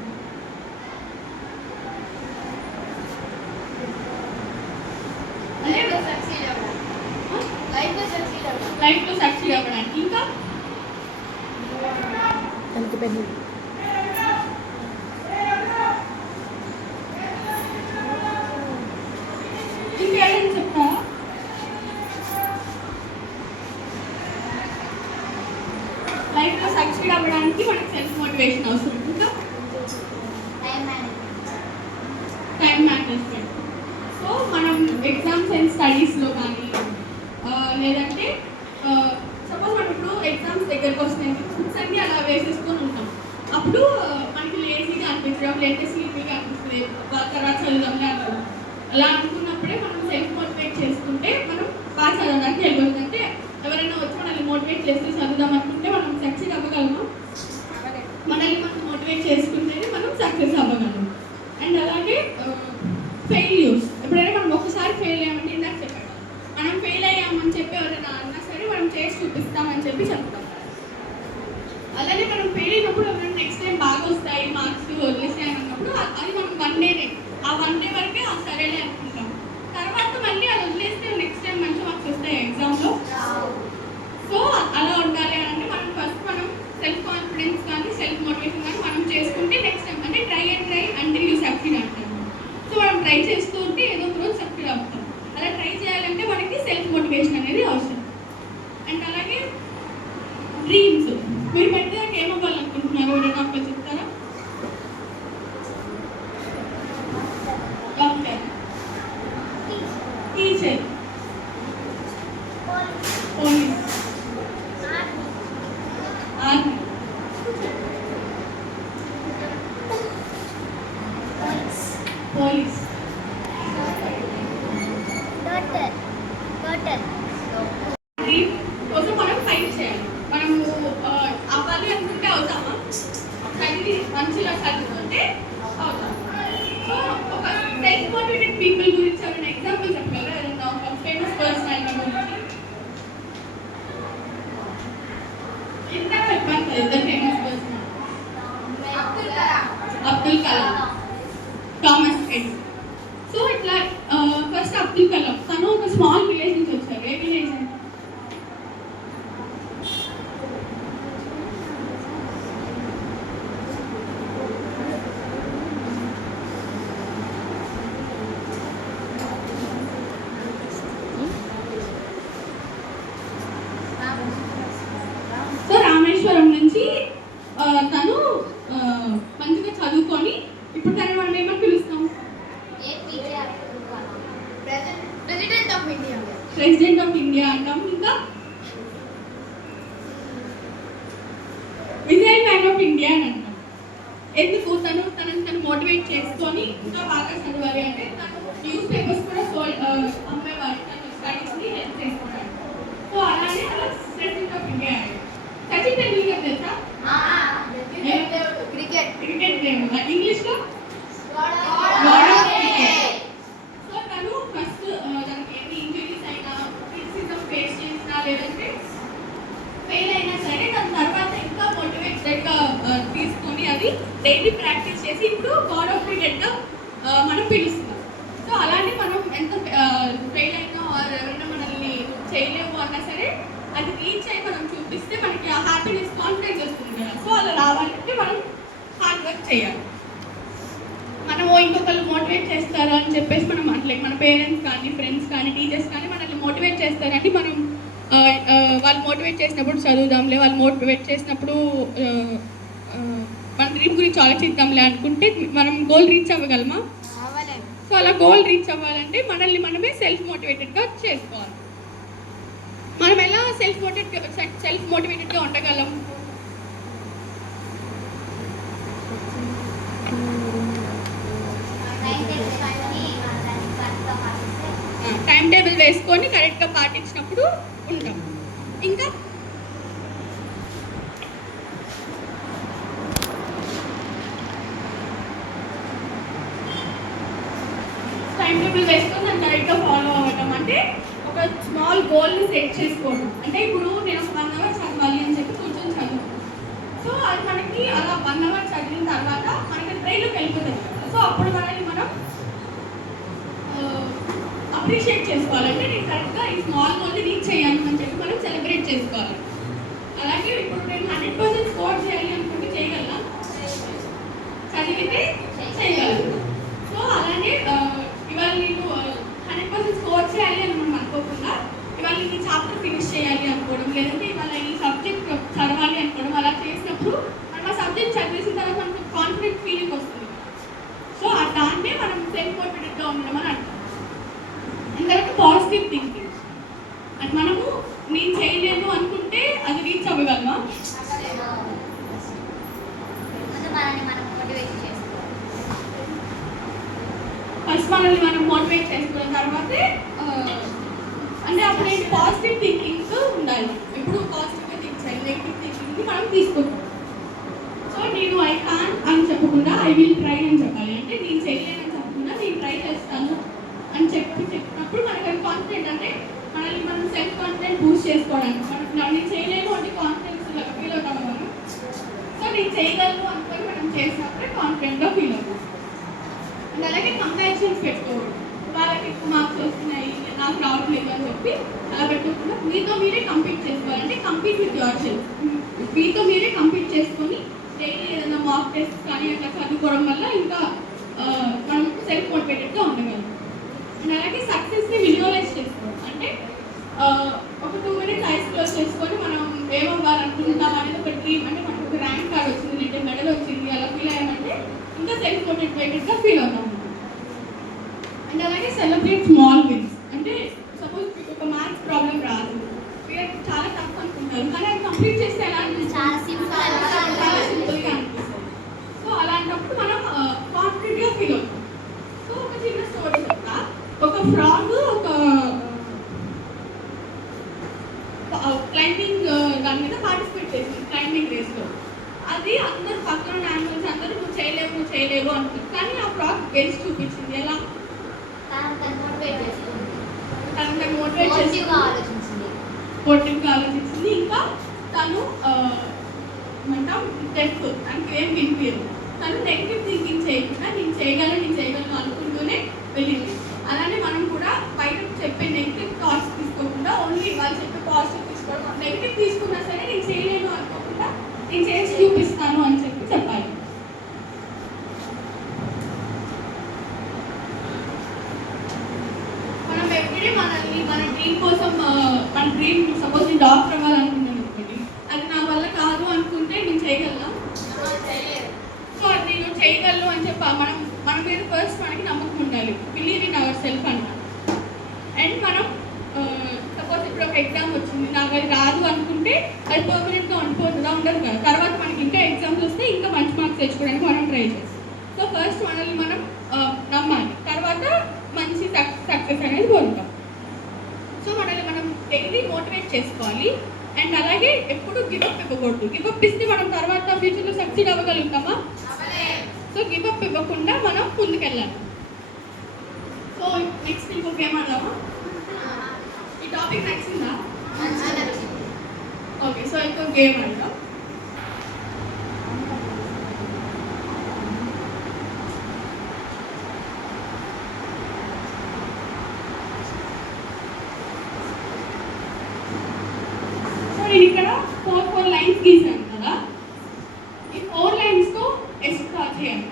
లైఫ్లో సక్సీడ్ అవ్వడానికి. ఇంకా ఇంకేమైనా చెప్తారా? లైఫ్లో సక్సీడ్ అవ్వడానికి మనకి సెల్ఫ్ మోటివేషన్ అవసరం. ఇంకా టైం మేనేజ్మెంట్. సో మనం ఎగ్జామ్స్ అండ్ స్టడీస్లో కానీ లేదంటే సపోజ్ మనం ఇప్పుడు ఎగ్జామ్స్ దగ్గరకు వస్తున్నాయి, బుక్స్ అన్నీ అలా వేసేసుకొని ఉంటాం. అప్పుడు మనకి లేజీగా అనిపించడం, లేదంటే స్లీపీగా అనిపిస్తుంది, తర్వాత చదువుదాంలే అనుకుంటాం. అలా అనుకున్నప్పుడే మనం సెల్ఫ్ మోటివేట్ చేసుకుంటే మనం బాగా చదవడానికి వెళ్ళిపోతుంది. అంటే ఎవరైనా వచ్చి మనల్ని మోటివేట్ చేస్తే చదువుదాం అనుకుంటే మనం సక్సెస్ అవ్వగలము. మనల్ని మనం మోటివేట్ చేసుకుంటేనే మనం సక్సెస్ అవ్వగలము. అండ్ అలాగే ఫెయిల్యూర్స్. ఎప్పుడైనా మనం ఒకసారి ఫెయిల్ అయ్యామంటే ఇందాక చెప్పాడు, మనం ఫెయిల్ అయ్యామని చెప్పి ఎవరైనా అన్నా సరే మనం చేసి చూపిస్తామని చెప్పి చెప్తాం. అలానే మనం ఫెయిల్ అయినప్పుడు ఎవరైనా నెక్స్ట్ టైం బాగా వస్తాయి మార్క్స్ వదిలేసాయి అన్నప్పుడు అది మనం 1 డేనే, ఆ 1 డే వరకే సరేలే అనుకుంటాం. తర్వాత మళ్ళీ అది వదిలేస్తే నెక్స్ట్ టైం మంచి మార్క్స్ వస్తాయి ఎగ్జామ్లో. సో అలా ఉండాలి అంటే మనం ఫస్ట్ మనం సెల్ఫ్ కాన్ఫిడెన్స్ కానీ సెల్ఫ్ మోటివేషన్ కానీ మనం చేసుకుంటే నెక్స్ట్ టైం అంటే ట్రై అంటిల్ యూ సక్సీడ్ అంటారు. సో మనం ట్రై చేస్తూ ఉంటే ఏదో ఒక రోజు సక్సీడ్ అవుతాం. అలా ట్రై చేయాలంటే మనకి సెల్ఫ్ మోటివేషన్ అనేది అవసరం. అండ్ అలాగే డ్రీమ్స్. మీరు పెద్దగా ఏమవ్వాలనుకుంటున్నారు? ఎవరైనా అప్పుడు చెప్తారా? Doctor, teacher, police, army, police, dream కోసం మనం ఫైట్ చేయాలి. మనము అవ్వాలి అనుకుంటే అవుతామా? చదివి మంచిగా చదువుకుంటే అవుతాం. సో ఒక సెల్ఫ్ మోటివేటెడ్ పీపుల్ గురించి ఏమైనా ఎగ్జాంపుల్ చెప్పగలరా? ఏదైనా ఒక ఫేమస్ పర్సనాలిటీ గురించి. ఎంత చెప్పాను కదా ఇద్దరు famous person. Abdul Kalam, Thomas Edison. So ఇట్లా ఫస్ట్ అబ్దుల్ కలాం తను ఒక స్మాల్ విలేజ్ నుంచి వచ్చారు. ఏ విలేజ్? సో రామేశ్వరం నుంచి తను మంచిగా చదువుకొని ఇప్పుడు తను మనం ఏమని పిలుస్తాం? ప్రెసిడెంట్ ఆఫ్ ఇండియా అంటాం. ఇంకా మిసైల్ మ్యాన్ ఆఫ్ ఇండియా అని అంటాం. ఎందుకు? తనని మోటివేట్ చేసుకొని ఇంకా బాగా చదవాలి అంటే తను న్యూస్ పేపర్స్ కూడా అమ్మేవారు, తను స్టడీస్ని హెల్ప్ చేసుకోవడానికి. సో అలానే అలా president of India. Sachin Tendulkar తెలుసా? క్రికెట్ గేమ్ ఇంగ్లీష్లో సో తను ఫస్ట్ తనకి ఎన్ని ఇంజరీస్ అయినా క్రిటిసిజం ఫేస్ చేసినా లేదంటే ఫెయిల్ అయినా సరే దాని తర్వాత ఇంకా మోటివేటెడ్గా తీసుకొని అది డైలీ ప్రాక్టీస్ చేసి ఇప్పుడు గాడ్ ఆఫ్ క్రికెట్గా మనం పిలుస్తున్నాం. సో అలానే మనం ఎంత ఫెయిల్ అయినా ఎవరైనా మనల్ని చేయలేము అన్నా సరే అది రీచ్ అయ్యి మనం చూపిస్తే మనకి ఆ హ్యాపీనెస్ కాన్ఫిడెన్స్ వస్తుంది కదా. సో అలా రావాలంటే మనం హార్డ్ వర్క్ చేయాలి. మనం ఇంకొకళ్ళు మోటివేట్ చేస్తారు అని చెప్పేసి మనం అట్లేదు. మన పేరెంట్స్ కానీ ఫ్రెండ్స్ కానీ టీచర్స్ కానీ మనల్ని మోటివేట్ చేస్తారంటే మనం వాళ్ళు మోటివేట్ చేసినప్పుడు చదువుదాంలే, వాళ్ళు మోటివేట్ చేసినప్పుడు మన డ్రీమ్ గురించి ఆలోచిద్దాంలే అనుకుంటే మనం గోల్ రీచ్ అవ్వగలమా? సో అలా గోల్ రీచ్ అవ్వాలంటే మనల్ని మనమే సెల్ఫ్ మోటివేటెడ్గా చేసుకోవాలి. మనం ఎలా సెల్ఫ్ మోటివేటెడ్గా ఉండగలం? టైం టేబుల్ వేసుకొని కరెక్ట్గా పాటించినప్పుడు ఉంటాం. ఇంకా టైం టేబుల్ వేసుకొని దాన్ని కరెక్ట్గా ఫాలో అవ్వటం అంటే ఒక స్మాల్ గోల్ని సెట్ చేసుకోవడం. అంటే ఇప్పుడు నేను ఒక 1 అవర్ చదవాలి అని చెప్పి కూర్చొని చదువు. సో అది మనకి అలా 1 అవర్ చదివిన తర్వాత మనకి బ్రెయిన్లోకి వెళ్ళిపోతుంది. సో అప్పుడు మనల్ని మనం అప్రిషియేట్ చేసుకోవాలంటే నేను కరెక్ట్గా ఈ స్మాల్ గోల్ని రీచ్ చేయాలి అని చెప్పి మనం సెలబ్రేట్ చేసుకోవాలి. అలాగే ఇప్పుడు నేను 100% స్కోర్ చేయాలి అనుకుంటే చేయగలనా? చదివితే చేయగలను. సో అలానే ఇవాళ నేను 100% స్కోర్ చేయాలి అని మనం అనుకోకుండా ఇవాళ ఈ చాప్టర్ ఫినిష్ చేయాలి అనుకోవడం, లేదంటే ఇవాళ ఈ సబ్జెక్ట్ చదవాలి అనుకోవడం, అలా చేసినప్పుడు మనం ఆ సబ్జెక్ట్ చదివేసిన తర్వాత మనకు కాన్ఫిడెంట్ ఫీలింగ్ వస్తుంది. సో దాన్నే మనం సెల్ఫ్ మోటివేటెడ్గా ఉండడం అని అంటాం. ఇంకొకటి పాజిటివ్ థింకింగ్. అంటే మనము నేను చేయలేను అనుకుంటే అది రీచ్ అవ్వగలమా? ఫస్ట్ మనల్ని మనం మోటివేట్ చేసుకున్న తర్వాతే అంటే అప్పుడు ఏంటి పాజిటివ్ థింకింగ్ ఉండాలి. ఎప్పుడు పాజిటివ్గా థింక్ చేయాలి. నెగిటివ్ థింకింగ్ని మనం తీసుకుంటాం. సో నేను ఐ కాన్ అని చెప్పకుండా ఐ విల్ ట్రై అని చెప్పాలి. అంటే నేను చేయలేనని చెప్పకుండా నేను ట్రై చేస్తాను అని చెప్పినప్పుడు మనకు అది కాన్ఫిడెంట్, అంటే మనల్ని మనం సెల్ఫ్ కాన్ఫిడెంట్ బూస్ట్ చేసుకోవడానికి. మనం నేను చేయలేను అంటే కాన్ఫిడెన్స్ ఫీల్ అవుతాము మనం. సో నేను చేయగలను అనుకొని మనం చేసినప్పుడే కాన్ఫిడెంట్గా ఫీల్ అవుతాం. అండ్ అలాగే కంపారిజన్స్ పెట్టుకోవడం. వాళ్ళకి ఎక్కువ మార్క్స్ వస్తున్నాయి నాకు రావట్లేదు అని చెప్పి అలా పెట్టుకోకుండా మీతో మీరే కంపీట్ చేసుకోవాలంటే కంపీట్ విత్ యువర్ సెల్ఫ్. మీతో మీరే కంపీట్ చేసుకొని డైలీ ఏదైనా మాక్ టెస్ట్ కానీ అట్లా చదువుకోవడం వల్ల ఇంకా మనం సెల్ఫ్ మోటివేటెడ్గా ఉండగలం. అండ్ అలాగే సక్సెస్ని విజువలైజ్ చేసుకోవడం. అంటే ఒక 2 minutes ఐస్ క్లోజ్ చేసుకొని మనం ఏమవ్వాలనుకుంటాం అనేది ఒక డ్రీమ్, అంటే మనకు ఒక ర్యాంక్ కార్డ్ వచ్చింది, లేదంటే మెడల్ వచ్చింది, అలా ఫీల్ అయ్యామంటే ఇంకా సెల్ఫ్ మోటివేటెడ్గా ఫీల్ అవుతాం. అండ్ అలాగే సెలబ్రేట్ స్మాల్ విన్స్. అంటే సపోజ్ మీకు ఒక మ్యాథ్స్ ప్రాబ్లం రాదు, మీరు చాలా టఫ్ అనుకుంటారు, కానీ అది కంప్లీట్ చేస్తే ఎలా అనిపిస్తుంది? చాలా సింపుల్గా అనిపిస్తుంది. సో అలాంటప్పుడు మనం కాన్ఫిడెంట్గా ఫీల్ అవుతాం. సో ఒక చిన్న స్టోరీ చెప్తా. ఒక ఫ్రాగ్ ఒక క్లైంబింగ్ దాని మీద పార్టిసిపేట్ చేసింది, క్లైంబింగ్ రేస్లో. అది అందరు పక్కన యానిమల్స్ అందరూ నువ్వు చేయలేవు అనుకుంది. కానీ ఆ ఫ్రాగ్ గెలిచి చూపించింది. ఎలా? తను మోటివేట్ చేసి పోర్టివ్గా ఆలోచించింది. ఇంకా తను ఏమంటాం డెఫ్, తనకి ఏం వినిపించదు. తను నెగిటివ్ థింకింగ్ చేయకుండా నేను చేయగలను అనుకుంటూనే వెళ్ళింది. అలానే మనం కూడా బయట చెప్పే నెగిటివ్ థాట్స్ తీసుకోకుండా ఓన్లీ వాళ్ళు చెప్పే పాజిటివ్ తీసుకోవడం. నెగిటివ్ తీసుకున్నా సరే నేను చేయలేను అనుకోకుండా నేను చేసి చూపిస్తాను అని చెప్పి చెప్పాలి. మనం ఎవ్రీడే మన డ్రీమ్ కోసం మన డ్రీమ్ సపోజ్ నేను డాక్టర్ అవ్వాలనుకుంటాను అనుకోండి, అది నా వల్ల కాదు అనుకుంటే నేను చేయగలనా? సో అది నేను చేయగలను అని చెప్పి మన మీద ఫస్ట్ మనకి నమ్మకం ఉండాలి. బిలీవ్ ఇన్ అవర్ సెల్ఫ్ అంట. అండ్ మనం సపోజ్ ఇప్పుడు ఒక ఎగ్జామ్ వచ్చింది, నాకు అది రాదు అనుకుంటే అది పర్మనెంట్గా ఉండదు కదా. తర్వాత మనకి ఇంకా ఎగ్జామ్స్ వస్తే ఇంకా మంచి మార్క్స్ తెచ్చుకోవడానికి మనం ట్రై చేస్తాం. సో ఫస్ట్ మనల్ని మనం నమ్మాలి, తర్వాత మంచి సక్సెస్ అనేది కోరుతాం. సో మనల్ని మనం డైలీ మోటివేట్ చేసుకోవాలి. అండ్ అలాగే ఎప్పుడు గివప్ ఇవ్వకూడదు. గివప్ ఇస్తే మనం తర్వాత ఫ్యూచర్లో సక్సీడ్ అవ్వగలుగుతామా? సో గివప్ ఇవ్వకుండా మనం ముందుకెళ్ళాలి. సో నెక్స్ట్ ఇంకొక గేమ్ ఆడదామా? ఈ టాపిక్ నచ్చిందా? ఓకే, సో ఇంకొక గేమ్ ఆడదాం. సో నేను ఇక్కడ 4 లైన్స్ గీసాను కదా. ఈ 4 లైన్స్తో ఎస్ డ్రా చేయాలి.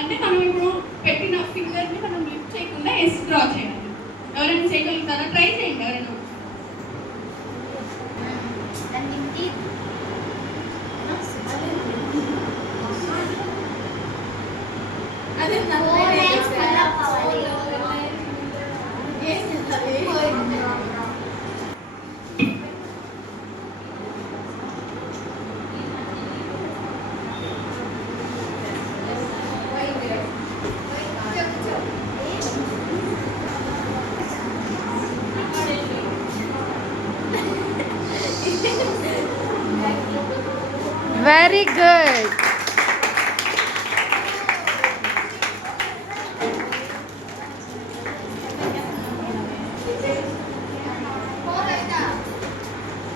అంటే మనం ఇప్పుడు పెట్టిన ఫింగర్ని మనం లిఫ్ట్ చేయకుండా ఎస్ డ్రా చేయాలి. ఎవరైనా చేయగలుగుతారా? ట్రై చేయండి ఎవరైనా. అదే వెరీ గుడ్.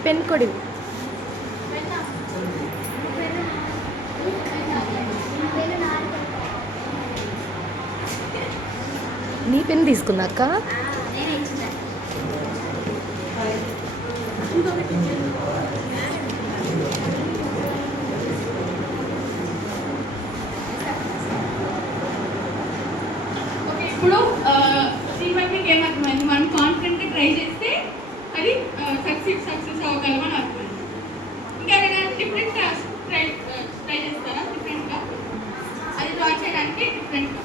పెన్ కొడి. నీ పెన్ తీసుకున్నాక ఇప్పుడు దీని బట్టి మీకు ఏమర్థమైంది? మనం కాన్ఫిడెంట్గా ట్రై చేస్తే అది సక్సెస్ అవ్వగలమని అర్థమైంది. ఇంకా ఏదైనా డిఫరెంట్ ట్రై చేస్తారా? డిఫరెంట్గా అది డ్రా చేయడానికి డిఫరెంట్గా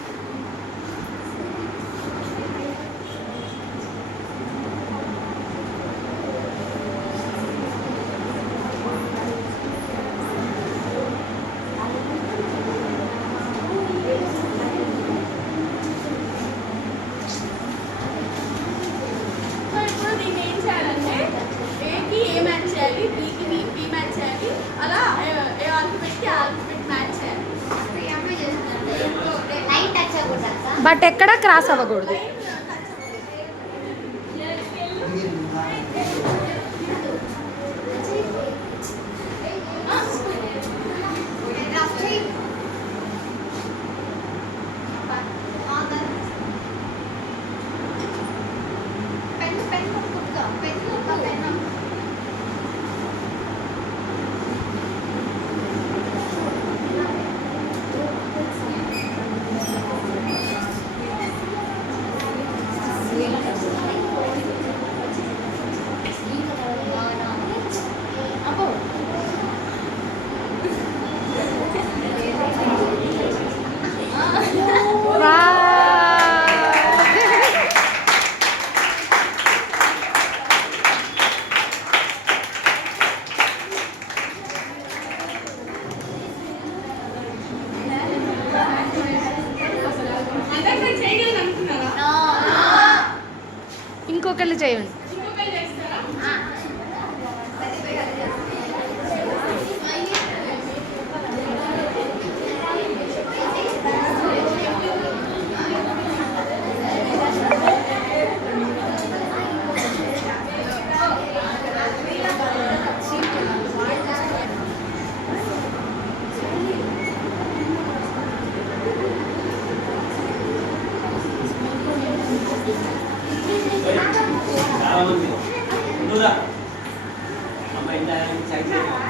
బట్ ఎక్కడ క్రాస్ అవ్వకూడదు. ఇంకొకళ్ళు చేయండి.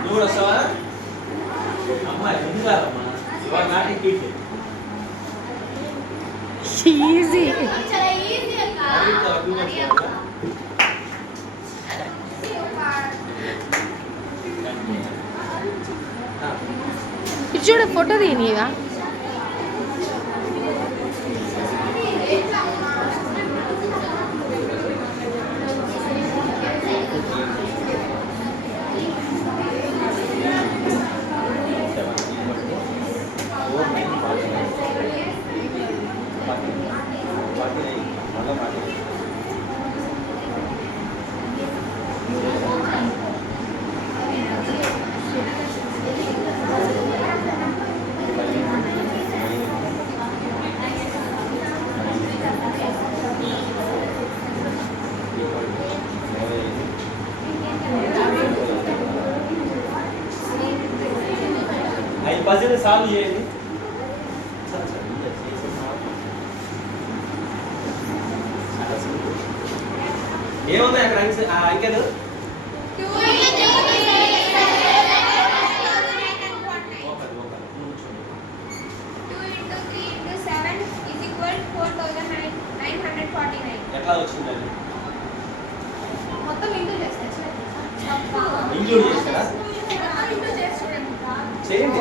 నువ్వు వస్తావా? అమ్మాయి ఎందుకమ్మా ఇవాళ నాటి కిట్ ఈజీ. ఇది చూడ ఫోటో తీయనివా? పజిల్ సాల్వ్ చేయండి. ఏమున్నాయి అక్కడ అంకెలు? ఎట్లా వచ్చిందండి? ఇంక్లూడ్ చేస్తారా? చేయండి.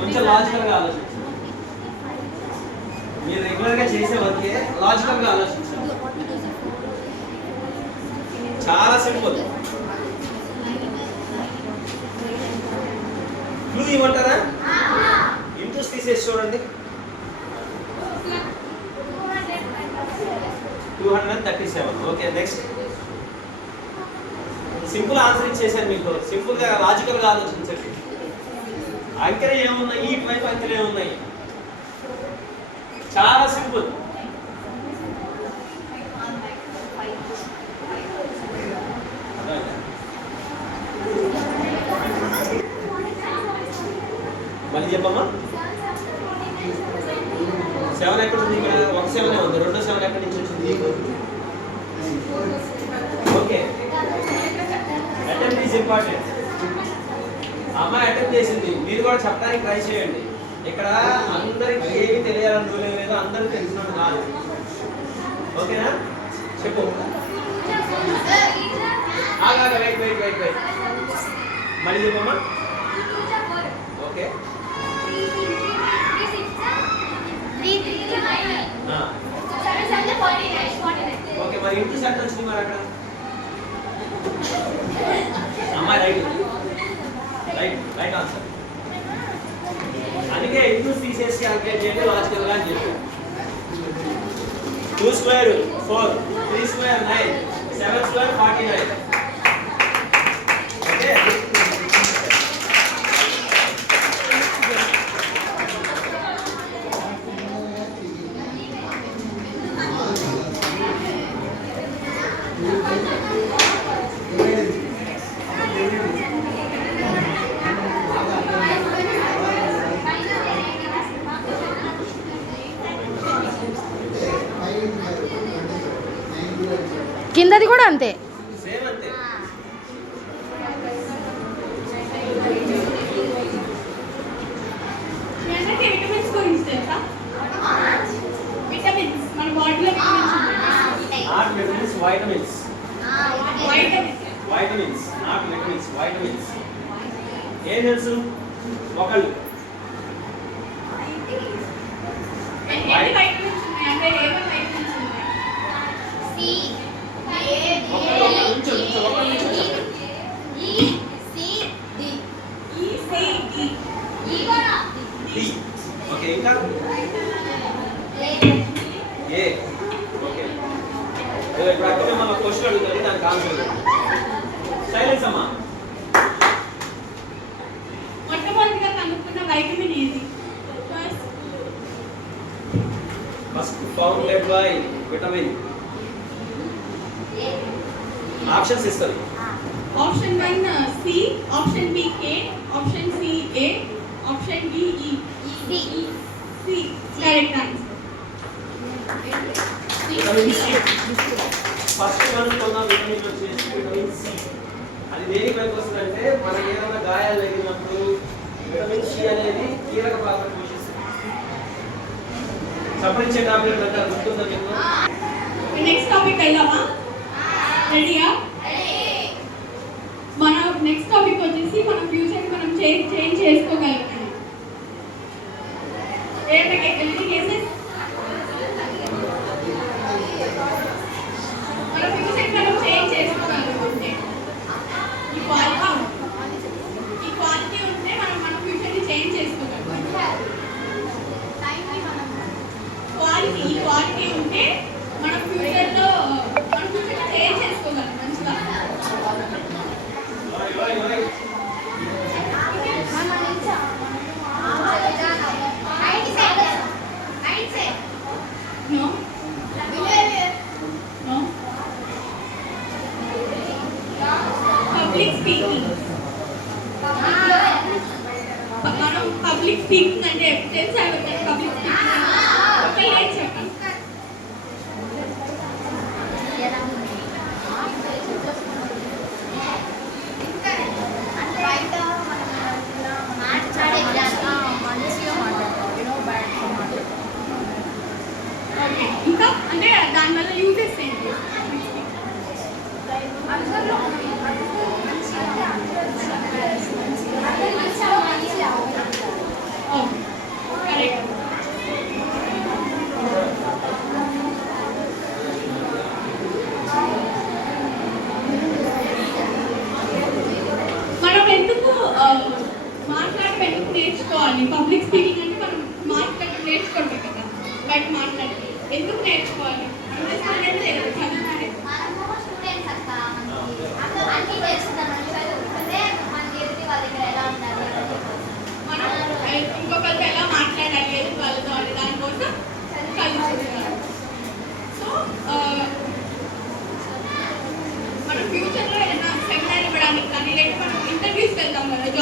కొంచెం లాజికల్గా ఆలోచించండి. మీరు రెగ్యులర్గా చేసే వర్కే లాజికల్గా ఆలోచించండి. చాలా సింపుల్. క్లూ ఇవ్వమంటారా? ఇంటూస్ తీసేసి చూడండి. 237. ఓకే, నెక్స్ట్ సింపుల్ ఆన్సర్ ఇచ్చేసాను మీకు. సింపుల్గా లాజికల్గా ఆలోచించండి. అంకెలు ఏమున్నాయి, ఇటువైపు అంకెలు ఏమున్నాయి, చాలా సింపుల్. మళ్ళీ చెప్పమ్మా. 7 ఎక్కడ ఉంది? ఇక్కడ ఒక 7 ఉంది. రెండో 7 ఎక్కడి నుంచి వచ్చింది? Okay, attempt is important. అమ్మాయి అటెంప్ట్ చేసింది, మీరు కూడా చెప్పడానికి ట్రై చేయండి. ఇక్కడ అందరికి ఏమి తెలియాలని రూల్ లేదు, అందరూ తెలిసినట్టు కాదు. ఓకేనా? చెప్పు. వెయిట్ మళ్ళీ చెప్పమ్మా. ఓకే, ఓకే, మరి ఇంటూ సెట్ వచ్చింది మరి అక్కడ. అమ్మాయి రైట్ ఆన్సర్. అందుకే ఇంటూ తీసేసి క్యాల్కులేట్ చేయండి లాజికల్గా అని చెప్పి. 2 స్క్వేర్ 4, 3 స్క్వేర్ 9, 7 స్క్వేర్ 49. ఓకే, కిందది కూడా అంతే. సేమ్ అంతే. అందరికీ విటమిన్స్ గురించి తెలుసా? విటమిన్స్ మన బాడీలో not vitamins, vitamins. Vitamins not vitamins, vitamins. ఏం తెలుసు ఒకళ్ళు? ఎన్ని వైటమిన్స్ ఉన్నాయి అంటే ఏమేమి వైటమిన్స్ ఉన్నాయి? ఓకే, ఇంకా ఏ. ఓకే, ఇప్పుడు అక్కడ మిమ్మల్ని క్వశ్చన్ అడుగుతుంది, దానికి ఆన్సర్. సైలెన్స్ అమ్మా. మొట్టమొదటిగా కనుక్కున్న వైటమిన్ ఏది? First founded by vitamin. Options ఇస్తారు. Option 1 C, option B K, option C A, option D E. C correct answer. Vitamin C. First కనుక్కున్న విటమిన్ వచ్చేసి విటమిన్ సి. అది దేనికి పనికొస్తుందంటే మనకి ఏమైనా గాయాలు తగిలినప్పుడు విటమిన్ సి అనేది కీలక పాత్ర పోషిస్తుంది. సపరించే టాబ్లెట్ అంతా గుర్తుందా మీకు? నెక్స్ట్ టాపిక్ వెళ్దామా? రెడీయా? మన నెక్స్ట్ టాపిక్ వచ్చేసి మన ఫ్యూచర్ మనం చేంజ్ చేసుకోగలం. ఎన్ని కేసెస్ మన ఫ్యూచర్ మనం చేంజ్ చేసుకోగలం అంటే ఈ క్వాలిటీ ఉంటే మనం మన ఫ్యూచర్ని చేంజ్ చేసుకోగలం. క్వాలిటీ ఉంటే మన ఫ్యూచర్లో మన ఫ్యూచర్ని చేంజ్ చేసుకోగలం మంచిగా. No. No. Public speaking. మనం పబ్లిక్ స్పీకింగ్ అంటే తెలుసా? పబ్లిక్ స్పీకింగ్ ఒక లేదు చెప్పండి. ఓకే, ఇంకా అంటే దానివల్ల యూజెస్ ఏంటి? Okay, correct. మనం ఎందుకు మాట్లాడటం ఎందుకు నేర్చుకోవాలి? పబ్లిక్ స్పీకింగ్ అంటే మనం మాట్లాడటం నేర్చుకోవడం కదా, బయట మాట్లాడటం ఎందుకు నేర్చుకోవాలి? అంటే చదువుతారే స్టూడెంట్స్ అక్క అన్ని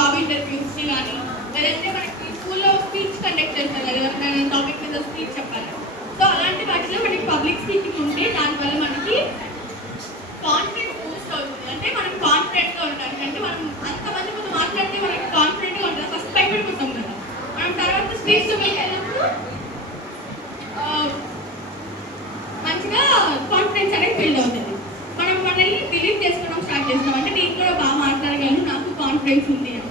జాబ్ ఇంటర్వ్యూస్ కానీ లేదంటే మనకి స్కూల్లో స్పీచ్ కండక్ట్ చేస్తారు కదా, ఎవరైనా టాపిక్ మీద స్పీచ్ చెప్పాలి. సో అలాంటి వాటిలో మనకి పబ్లిక్ స్పీకింగ్ ఉంటే దానివల్ల మనకి కాన్ఫిడెన్స్ బూస్ట్ అవుతుంది. అంటే మనం కాన్ఫిడెంట్గా ఉండడానికి, అంటే మనం అంతమంది ముందు మాట్లాడితే మనకి కాన్ఫిడెంట్గా ఉంటుంది. ఫస్ట్ భయపడిపోతాం కదా, మనం తర్వాత స్పీచ్లో వెళ్ళినప్పుడు మంచిగా కాన్ఫిడెన్స్ అనేది బిల్డ్ అవుతుంది. మనం మనల్ని బిలీవ్ చేసుకోవడం స్టార్ట్ చేస్తాం, అంటే నేను కూడా బాగా మాట్లాడగలను, నాకు కాన్ఫిడెన్స్ ఉంది అని.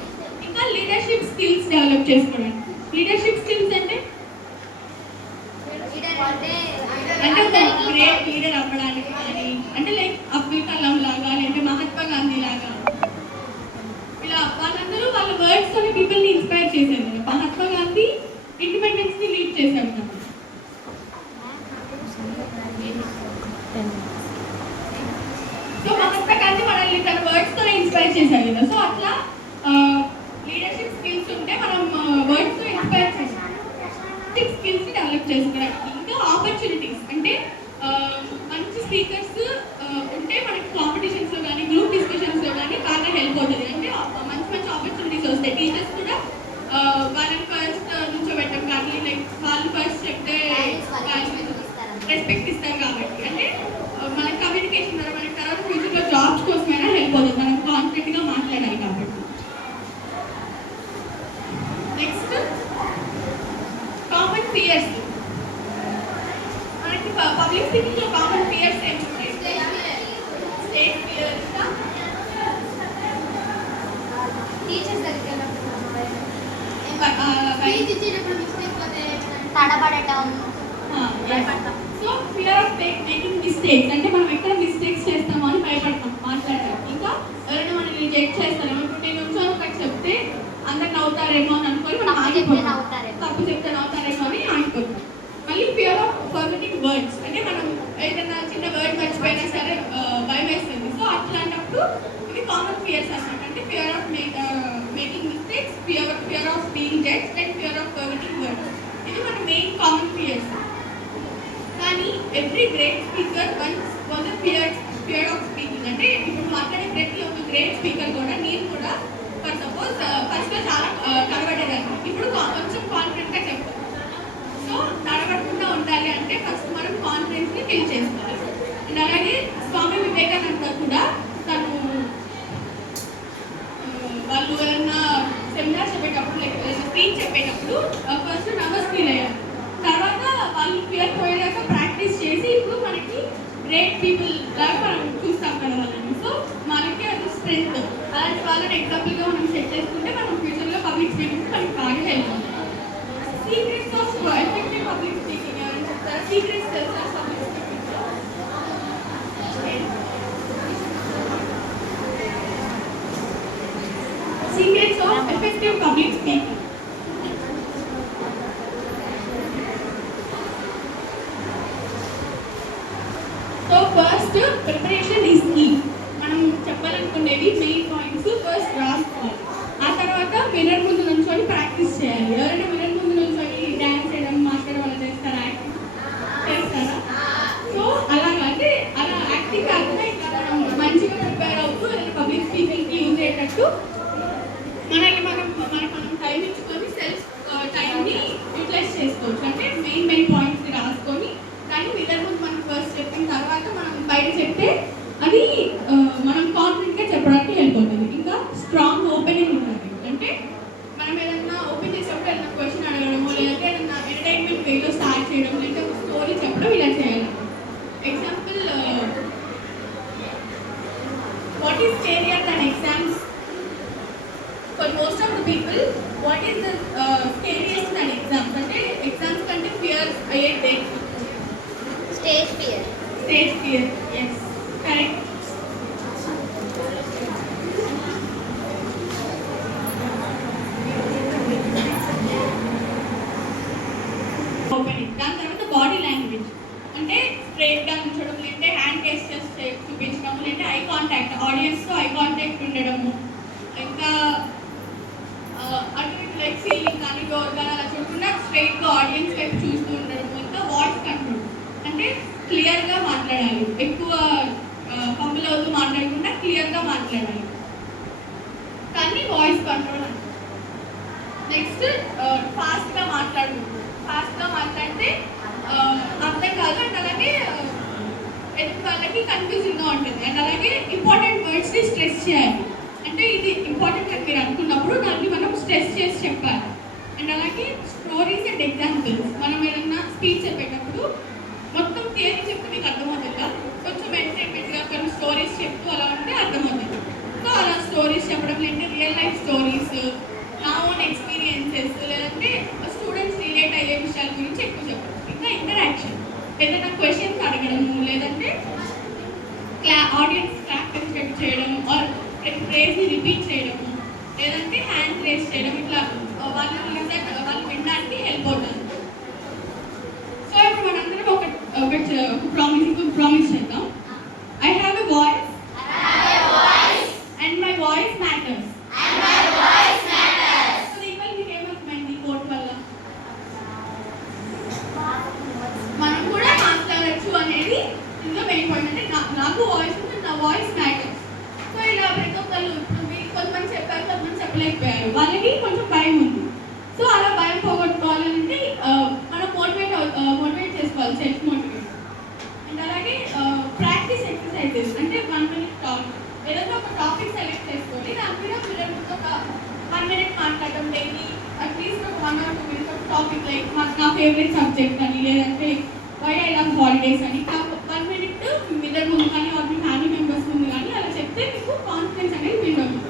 ఇంకా లీడర్షిప్ స్కిల్స్ డెవలప్ చేసుకోవడానికి. లీడర్షిప్ స్కిల్స్ అంటే ఒక గ్రేట్ లీడర్ అవ్వడానికి కానీ, అంటే లైక్ అబ్దుల్ కలాం లాగా లేదంటే మహాత్మా గాంధీ లాగా ఇలా వాళ్ళందరూ వాళ్ళ వర్డ్స్ తోని పీపుల్ని ఇన్స్పైర్ చేశారు కదా. మహాత్మా గాంధీ ఇండిపెండెన్స్ ని లీడ్ చేశారు కదా. సో మహాత్మా గాంధీ మనల్ని తన వర్డ్స్ తోనే ఇన్స్పైర్ చేశారు కదా. సో అట్లా లీడర్షిప్ స్కిల్స్ ఉంటే మనం వర్డ్స్ తో ఇన్స్పైర్ చేస్తాం. స్కిల్స్ ని డెవలప్ చేసుకోవడానికి. ఇంకా ఆపర్చునిటీస్ అంటే మంచి స్పీకర్స్ ఉంటే మనకి కాంపిటీషన్స్ లో కానీ గ్రూప్ డిస్కషన్స్ లో కానీ బాగా హెల్ప్ అవుతుంది. అంటే మంచి మంచి ఆపర్చునిటీస్ వస్తాయి. టీచర్స్ కూడా వాళ్ళని ఫస్ట్ నుంచోబెట్టడం కానీ, లైక్ వాళ్ళు ఫస్ట్ చెప్తే రెస్పెక్ట్ ఇస్తారు కాబట్టి, అంటే మన కమ్యూనికేషన్ ద్వారా మనకి తర్వాత ఫ్యూచర్లో జాబ్స్ కోసమైనా హెల్ప్ అవుతుంది. మనం కాన్ఫిడెంట్గా మాట్లాడాలి కాబట్టి. Next common fears. మనకి పబ్లిక్ స్పీకింగ్లో కామన్ ఫియర్స్ ఏముంటాయి? స్టేజ్ ఫియర్, టీచర్స్ దగ్గరికి తడబడటం. So fear of making mistakes, అంటే మనం ఎక్కడ మిస్టేక్స్ చేస్తామో అని భయపడతాం మాట్లాడటం. ఇంకా ఎవరైనా మనం రిజెక్ట్ చేస్తారేమో, ఇప్పుడు నేను నుంచో ఒకటి చెప్తే అందరు నవ్వుతారేమో అని అనుకొని మనం ఆగిపోతాం. తప్పు చెప్తే నవ్వుతారేమో అని ఆగిపోతాం. మళ్ళీ ఫియర్ ఆఫ్ ఫర్గెటింగ్ వర్డ్స్, అంటే మనం ఏదైనా చిన్న వర్డ్ మర్చిపోయినా సరే భయం వేస్తుంది. సో అట్లాంటప్పుడు ఇవి కామన్ ఫియర్స్ అన్నమాట. అంటే fear of making mistakes, fear of being judged and fear of forgetting words. ఇది మన మెయిన్ కామన్ ఫియర్స్. కానీ every great speaker once was a fear of speaking. అంటే ఇప్పుడు మాట్లాడే ప్రతి ఒక్క గ్రేట్ స్పీకర్ కూడా, నేను కూడా ఫర్ సపోజ్ ఫస్ట్లో చాలా కనబడేదాన్ని, ఇప్పుడు కొంచెం కాన్ఫిడెంట్గా చెప్తాను. సో తడబడకుండా ఉండాలి అంటే ఫస్ట్ మనం కాన్ఫిడెన్స్ని బిల్డ్ చేసుకోవాలి. అండ్ అలాగే స్వామి వివేకానంద కూడా తను వాళ్ళు ఏమన్నా సెమినార్ చెప్పేటప్పుడు, లైక్ స్పీచ్ చెప్పేటప్పుడు ఫస్ట్ నర్వస్ ఫీల్ అయ్యారు. తర్వాత వాళ్ళు ఫియర్ పోయేదాకా ప్రాక్టీస్ చేసి ఇప్పుడు మనకి గ్రేట్ పీపుల్ లాగా మనం చూస్తాం కదా వాళ్ళని. సో మనకి అది స్ట్రెంత్. అలాంటి వాళ్ళని ఎగ్జాంపుల్గా మనం సెట్ చేసుకుంటే మనం ఫ్యూచర్లో పబ్లిక్ స్పీకింగ్ మనకి బాగా హెల్ప్ అవుతుంది. Secrets of effective public speaking ఎవరైనా చెప్తారా? సీక్రెట్స్ తెలుసా పబ్లిక్ స్పీకింగ్లో? Secrets of effective public speaking. So first preparation is key. మనం చెప్పాలనుకునేవి మెయిన్ పాయింట్స్ ఫస్ట్ రాసుకోవాలి. ఆ తర్వాత మిర్రర్ ముందు నుంచొని ప్రాక్టీస్ చేయాలి. ఎవరైనా మిర్రర్ ముందు నుంచొని డ్యాన్స్ చేయడం, మాట్లాడడం అలా చేస్తారా? యాక్టింగ్ చేస్తారా? సో అలాగంటే అలా యాక్టింగ్ కాకుండా ఇంకా మనం మంచిగా ప్రిపేర్ అవుతూ పబ్లిక్ స్పీకింగ్కి యూజ్ అయ్యేటట్టు మనం టైం ఇచ్చుకొని సెల్ఫ్ టైంని యూటిలైజ్ చేసుకోవచ్చు. అంటే మెయిన్ పాయింట్స్ని రాసుకొని దాన్ని మిర్రర్ ముందు మనం ఫస్ట్ చెప్పిన తర్వాత మనం బయట చెప్తే అది మనం కాన్ఫిడెంట్గా చెప్పడానికి హెల్ప్ అవుతుంది. ఇంకా స్ట్రాంగ్ ఓపెనింగ్ ఉండాలి. అంటే మనం ఏదన్నా ఓపెన్ చేసేటప్పుడు ఏదైనా క్వశ్చన్ అడగడము, లేదంటే ఏదైనా ఎంటర్టైన్మెంట్ వేలో స్టార్ట్ చేయడం, లేదంటే ఒక స్టోరీ చెప్పడం ఇలా చేయాలి. Example, what is scarier than exams? For most of the people what is the scariest than exams? అంటే ఎగ్జామ్స్ కంటే ఫియర్ అయ్యేది stage fear. Stage fear, yes, correct. Opening. దాని తర్వాత బాడీ లాంగ్వేజ్, అంటే స్ట్రైట్గా నుంచడం, లేదంటే హ్యాండ్ గెస్చర్స్ చూపించడం, లేదంటే ఐ కాంటాక్ట్, ఆడియన్స్తో ఐ కాంటాక్ట్ ఉండడము. ఇంకా అటు ఇటు లైక్ సీలింగ్ కానీ డోర్ కానీ అలా చూడకుండా స్ట్రైట్గా ఆడియన్స్ వైపు చూస్తూ ఉండడము. ఇంకా వాయిస్ కంట్రోల్, అంటే క్లియర్గా మాట్లాడాలి, ఎక్కువ పంపులు అవుతూ మాట్లాడకుండా క్లియర్గా మాట్లాడాలి. కానీ వాయిస్ కంట్రోల్ అంటారు. నెక్స్ట్ ఫాస్ట్గా మాట్లాడితే అర్థం కాదు అండ్ అలాగే ఎదుటి వాళ్ళకి కన్ఫ్యూజింగ్గా ఉంటుంది. అండ్ అలాగే ఇంపార్టెంట్ వర్డ్స్ని స్ట్రెస్ చేయాలి. అంటే ఇది ఇంపార్టెంట్ అని మీరు అనుకున్నప్పుడు దాన్ని మనం స్ట్రెస్ చేసి చెప్పాలి. అండ్ అలాగే స్టోరీస్ అండ్ ఎగ్జాంపుల్స్, మనం ఏదైనా స్పీచ్ చెప్పేటప్పుడు మొత్తం థియరీ చెప్తే మీకు అర్థమవుతుందా, కొంచెం ఎంటర్టైన్మెంట్గా కొన్ని స్టోరీస్ చెప్తూ అలా ఉంటే అర్థమవుతుంది. సో అలా స్టోరీస్ చెప్పడం, లేదంటే రియల్ లైఫ్ స్టోరీస్, నా ఓన్ ఎక్స్పీరియన్సెస్, లేదంటే స్టూడెంట్స్ రిలేట్ అయ్యే విషయాల గురించి ఎక్కువ చెప్పడం. ఇంకా ఇంటరాక్షన్, ఏదైనా క్వశ్చన్స్ అడగడము, లేదంటే ఆడియన్స్ ప్రాక్టీస్ చేయడం, ఆర్ ప్రేజ్ని రిపీట్ చేయడము, లేదంటే హ్యాండ్ రేస్ చేయడం, ఇట్లా వాళ్ళు వినడానికి హెల్ప్ అవుతుంది. సో ఇప్పుడు మనందరం ఒక ప్రామిస్ చేద్దాం. I have a voice and my voice matters. So దీనివల్ల మీకు ఏమవుతుందండి ఈ కోట్ వల్ల? మనం కూడా మాట్లాడచ్చు అనేది ఇందులో మెయిన్ పాయింట్. అంటే నాకు వాయిస్ ఉంది, నా వాయిస్ మ్యాటర్స్. సో ఇలా ప్రతి ఒక్కళ్ళు కొంతమంది చెప్పారు, కొంతమంది చెప్పలేకపోయారు, వాళ్ళకి కొంచెం భయం ఉంది. సో అలా భయం పోగొట్టుకోవాలంటే మనం మోటివేట్ చేసుకోవాలి, సెల్ఫ్ మోటివేట్. అండ్ అలాగే ప్రాక్టీస్ ఎక్సర్సైజెస్, అంటే 1 minute టాక్, ఏదైనా ఒక టాపిక్ సెలెక్ట్ చేసుకొని దాని మీద పిల్లల ముందు ఒక 1 minute మాట్లాడడం డైలీ, అట్లీస్ట్ ఒక 1 or 2 minutes ఒక టాపిక్, లైక్ నా ఫేవరెట్ సబ్జెక్ట్ అని, లేదంటే వై ఐ లవ్ హాలిడేస్ అని 1 minute పిల్లల ముందు కానీ మీ ఫ్యామిలీ మెంబర్స్ ముందు కానీ అలా చెప్తే మీకు కాన్ఫిడెన్స్ అనేది బిల్డ్ అవుతుంది.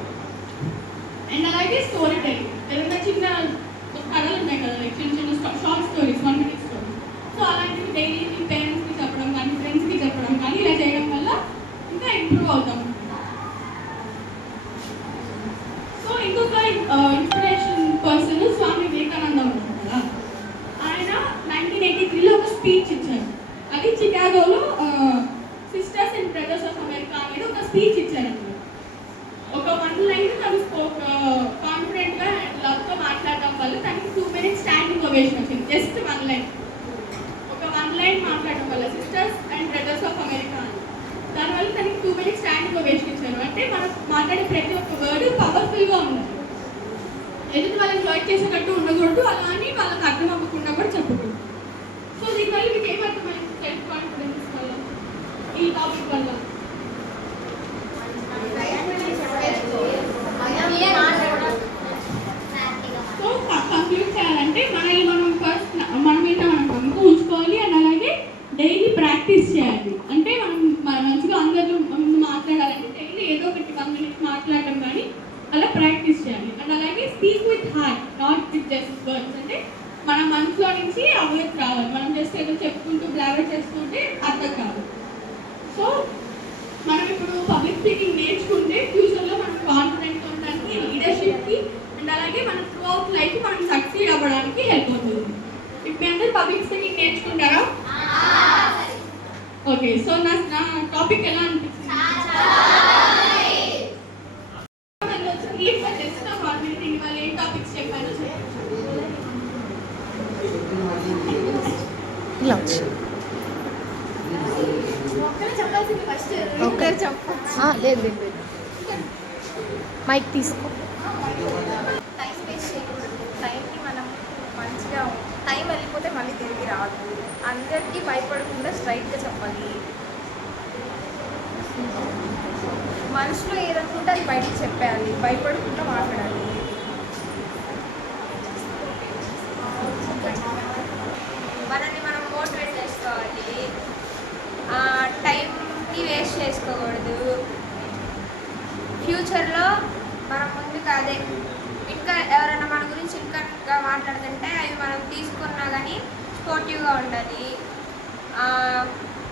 అండ్ అలాగే స్టోరీ టెలింగ్, ఏదైనా చిన్న కథలు ఉన్నాయి కదా, లైక్ చిన్న short stories, 1 minute stories. So అలాంటివి డైలీ మీ పేరెంట్స్కి చెప్పడం కానీ, ఫ్రెండ్స్కి చెప్పడం కానీ, ఇలా చేయడం వల్ల ఇంకా ఇంప్రూవ్ అవుతాం. సో ఇంకొక ఇన్స్పిరేషన్ పర్సన్ స్వామి వివేకానంద ఉన్నారు కదా, ఆయన 1983లో ఒక స్పీచ్ ఇచ్చారు. అది చికాగోలో sisters and brothers of America అనేది ఒక స్పీచ్ ఇచ్చారండి. ఒక 1 line తను కాన్ఫిడెంట్గా లవ్తో మాట్లాడడం వల్ల తనకి 2 minutes స్టాండింగ్ ఓవేషన్ వచ్చింది. జస్ట్ 1 line, ఒక 1 line మాట్లాడడం వల్ల sisters and brothers of America అని, దానివల్ల తనకి 2 minutes స్టాండింగ్ ఓవేషన్ ఇచ్చారు. అంటే మనం మాట్లాడే ప్రతి ఒక్క వర్డ్ పవర్ఫుల్గా ఉండాలి, ఎదుటి వాళ్ళని హర్ట్ చేసేటట్టు ఉండకూడదు, అలా అని వాళ్ళకి అర్థం అవ్వకుండా కూడా చెప్పకూడదు. సో దీనివల్ల మీకు ఏమర్థమైంది సెల్ఫ్ కాన్ఫిడెన్స్ వల్ల, ఈ టాపిక్ వల్ల? సో కంక్లూడ్ చేయాలంటే మనం మీద మనం నమ్మకం ఉంచుకోవాలి. అండ్ అలాగే డైలీ ప్రాక్టీస్ చేయాలి. అంటే మనం మంచిగా అందరూ ముందు మాట్లాడాలంటే డైలీ ఏదో ఒకటి 1 minute మాట్లాడడం కానీ అలా ప్రాక్టీస్ చేయాలి. అండ్ అలాగే speak with heart, not with just words. అంటే మన మనసులో నుంచి అవేర్స్ రావాలి, మనం జస్ట్ ఏదో చెప్పుకుంటూ బ్లాబర్ చేసుకుంటే అర్థం కాదు. సో మనం ఇప్పుడు పబ్లిక్ స్పీకింగ్ నేర్చుకుంటే ఫ్యూచర్లో మనం కాన్ఫిడెంట్గా ఉండడానికి, లీడర్షిప్కి, అండ్ అలాగే మన త్రూ అవుట్ లైఫ్ మనం సక్సీడ్ అవ్వడానికి హెల్ప్ అవుతుంది. ఇప్పుడు మీ అందరూ పబ్లిక్ స్పీకింగ్ నేర్చుకుంటారా? ఓకే. సో నా టాపిక్ ఎలా అనిపిస్తుంది? జస్ట్ 1 minute ఇవాళ ఏ టాపిక్స్ చెప్పాను చెప్పాల్సింది ఫస్ట్. లేదు లేదు, మైక్ తీసుకో. టైం వేస్ట్ చేయకూడదు. టైంని మనం మంచిగా, టైం వెళ్ళిపోతే మళ్ళీ తిరిగి రాదు. అందరికీ భయపడకుండా స్ట్రైట్గా చెప్పాలి. మనసులో ఏదనుకుంటే అది బయటకు చెప్పేయాలి, భయపడకుండా మాట్లాడాలి. మనల్ని మనం మోటివేట్ చేసుకోవాలి. టైంని వేస్ట్ చేసుకోకూడదు. ఫ్యూచర్లో మనం ముందుకు అదే ఇంకా ఎవరైనా మన గురించి ఇంకా మాట్లాడుతుంటే అవి మనం తీసుకున్నా కానీ స్పోర్టివ్గా ఉండాలి.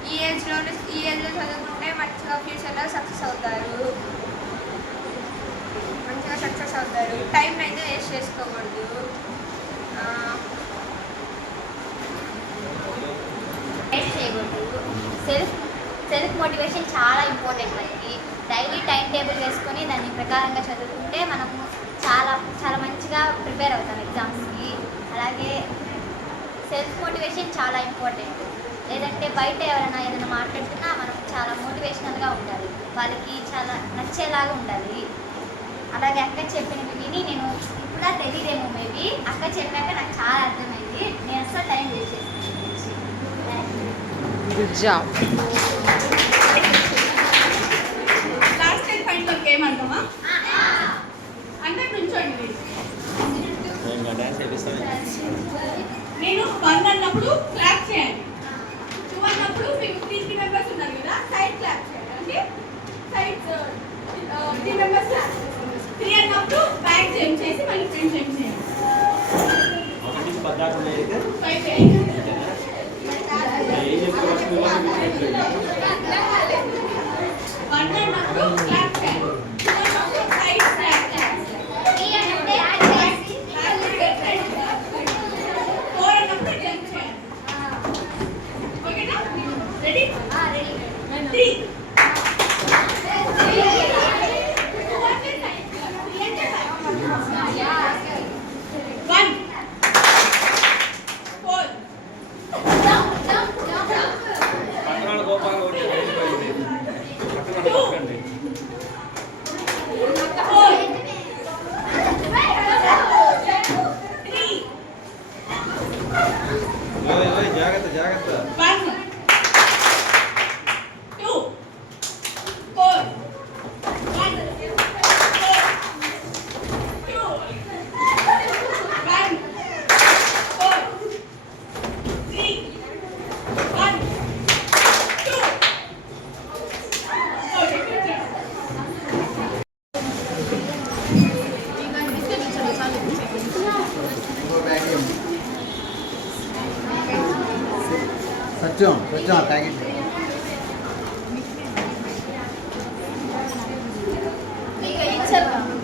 ఈ ఏజ్లో చదువుకుంటే మంచిగా ఫ్యూచర్లో సక్సెస్ అవుతారు. టైంని అయితే వేస్ట్ చేసుకోకూడదు. వేస్ట్ చేయకూడదు. సెల్ఫ్ మోటివేషన్ చాలా ఇంపార్టెంట్. మనకి డైలీ టైం టేబుల్ వేసుకొని దాని ప్రకారంగా చదువుకుంటే మనము చాలా చాలా మంచిగా ప్రిపేర్ అవుతాం ఎగ్జామ్స్కి. అలాగే సెల్ఫ్ మోటివేషన్ చాలా ఇంపార్టెంట్. లేదంటే బయట ఎవరైనా ఏదైనా మాట్లాడుతున్నా మనం చాలా మోటివేషనల్గా ఉండాలి, వాళ్ళకి చాలా నచ్చేలాగా ఉండాలి. అలాగే అక్క చెప్పినవి విని నేను ఇప్పుడు తెలియదేమో మేబీ అక్క చెప్పాక నాకు చాలా అర్థమైంది. నేను అసలు టైం వేస్ట్ చేస్తాను. Good job. Last time final ఒక గేమ్ అంటామా? అంటే నుంచోండి. డాన్స్ చేపిస్తాను. నేను 1 అన్నప్పుడు క్లాప్ చేయాలి, 2 అన్నప్పుడు 3 మెంబర్స్ ఉన్నారు కదా సైడ్ క్లాప్ చేయాలి. అంటే సైడ్స్ 3 మెంబర్స్ క్లాప్, 3 అన్నప్పుడు బ్యాక్ జంప్ చేసి మళ్ళీ ఫ్రంట్ జంప్ చేయాలి. 1 నుంచి 10 దాకా ఉన్నాయి అయితే 5 చేయాలి. ఏం చెప్తారు? 1 అన్నప్పుడు క్లాప్ చేయాలి, 2 అన్నప్పుడు సైడ్ క్లాప్ చేయాలి, 4 అన్నప్పుడు జంప్ చేయాలి. ఓకేనా? రెడీ? 3 1 4 పట్టణాల గోపాల ఒకటి అయిపోయింది. పట్టణాలు చెప్పండి. 4 3 జాగ్రత్త జాగ్రత్త. 1 2 4 1 4 2 1 4 3 1 2 ఓకే కూర్చోండి. సత్యం సత్యం ప్యాకెట్ ఇక ఇచ్చారు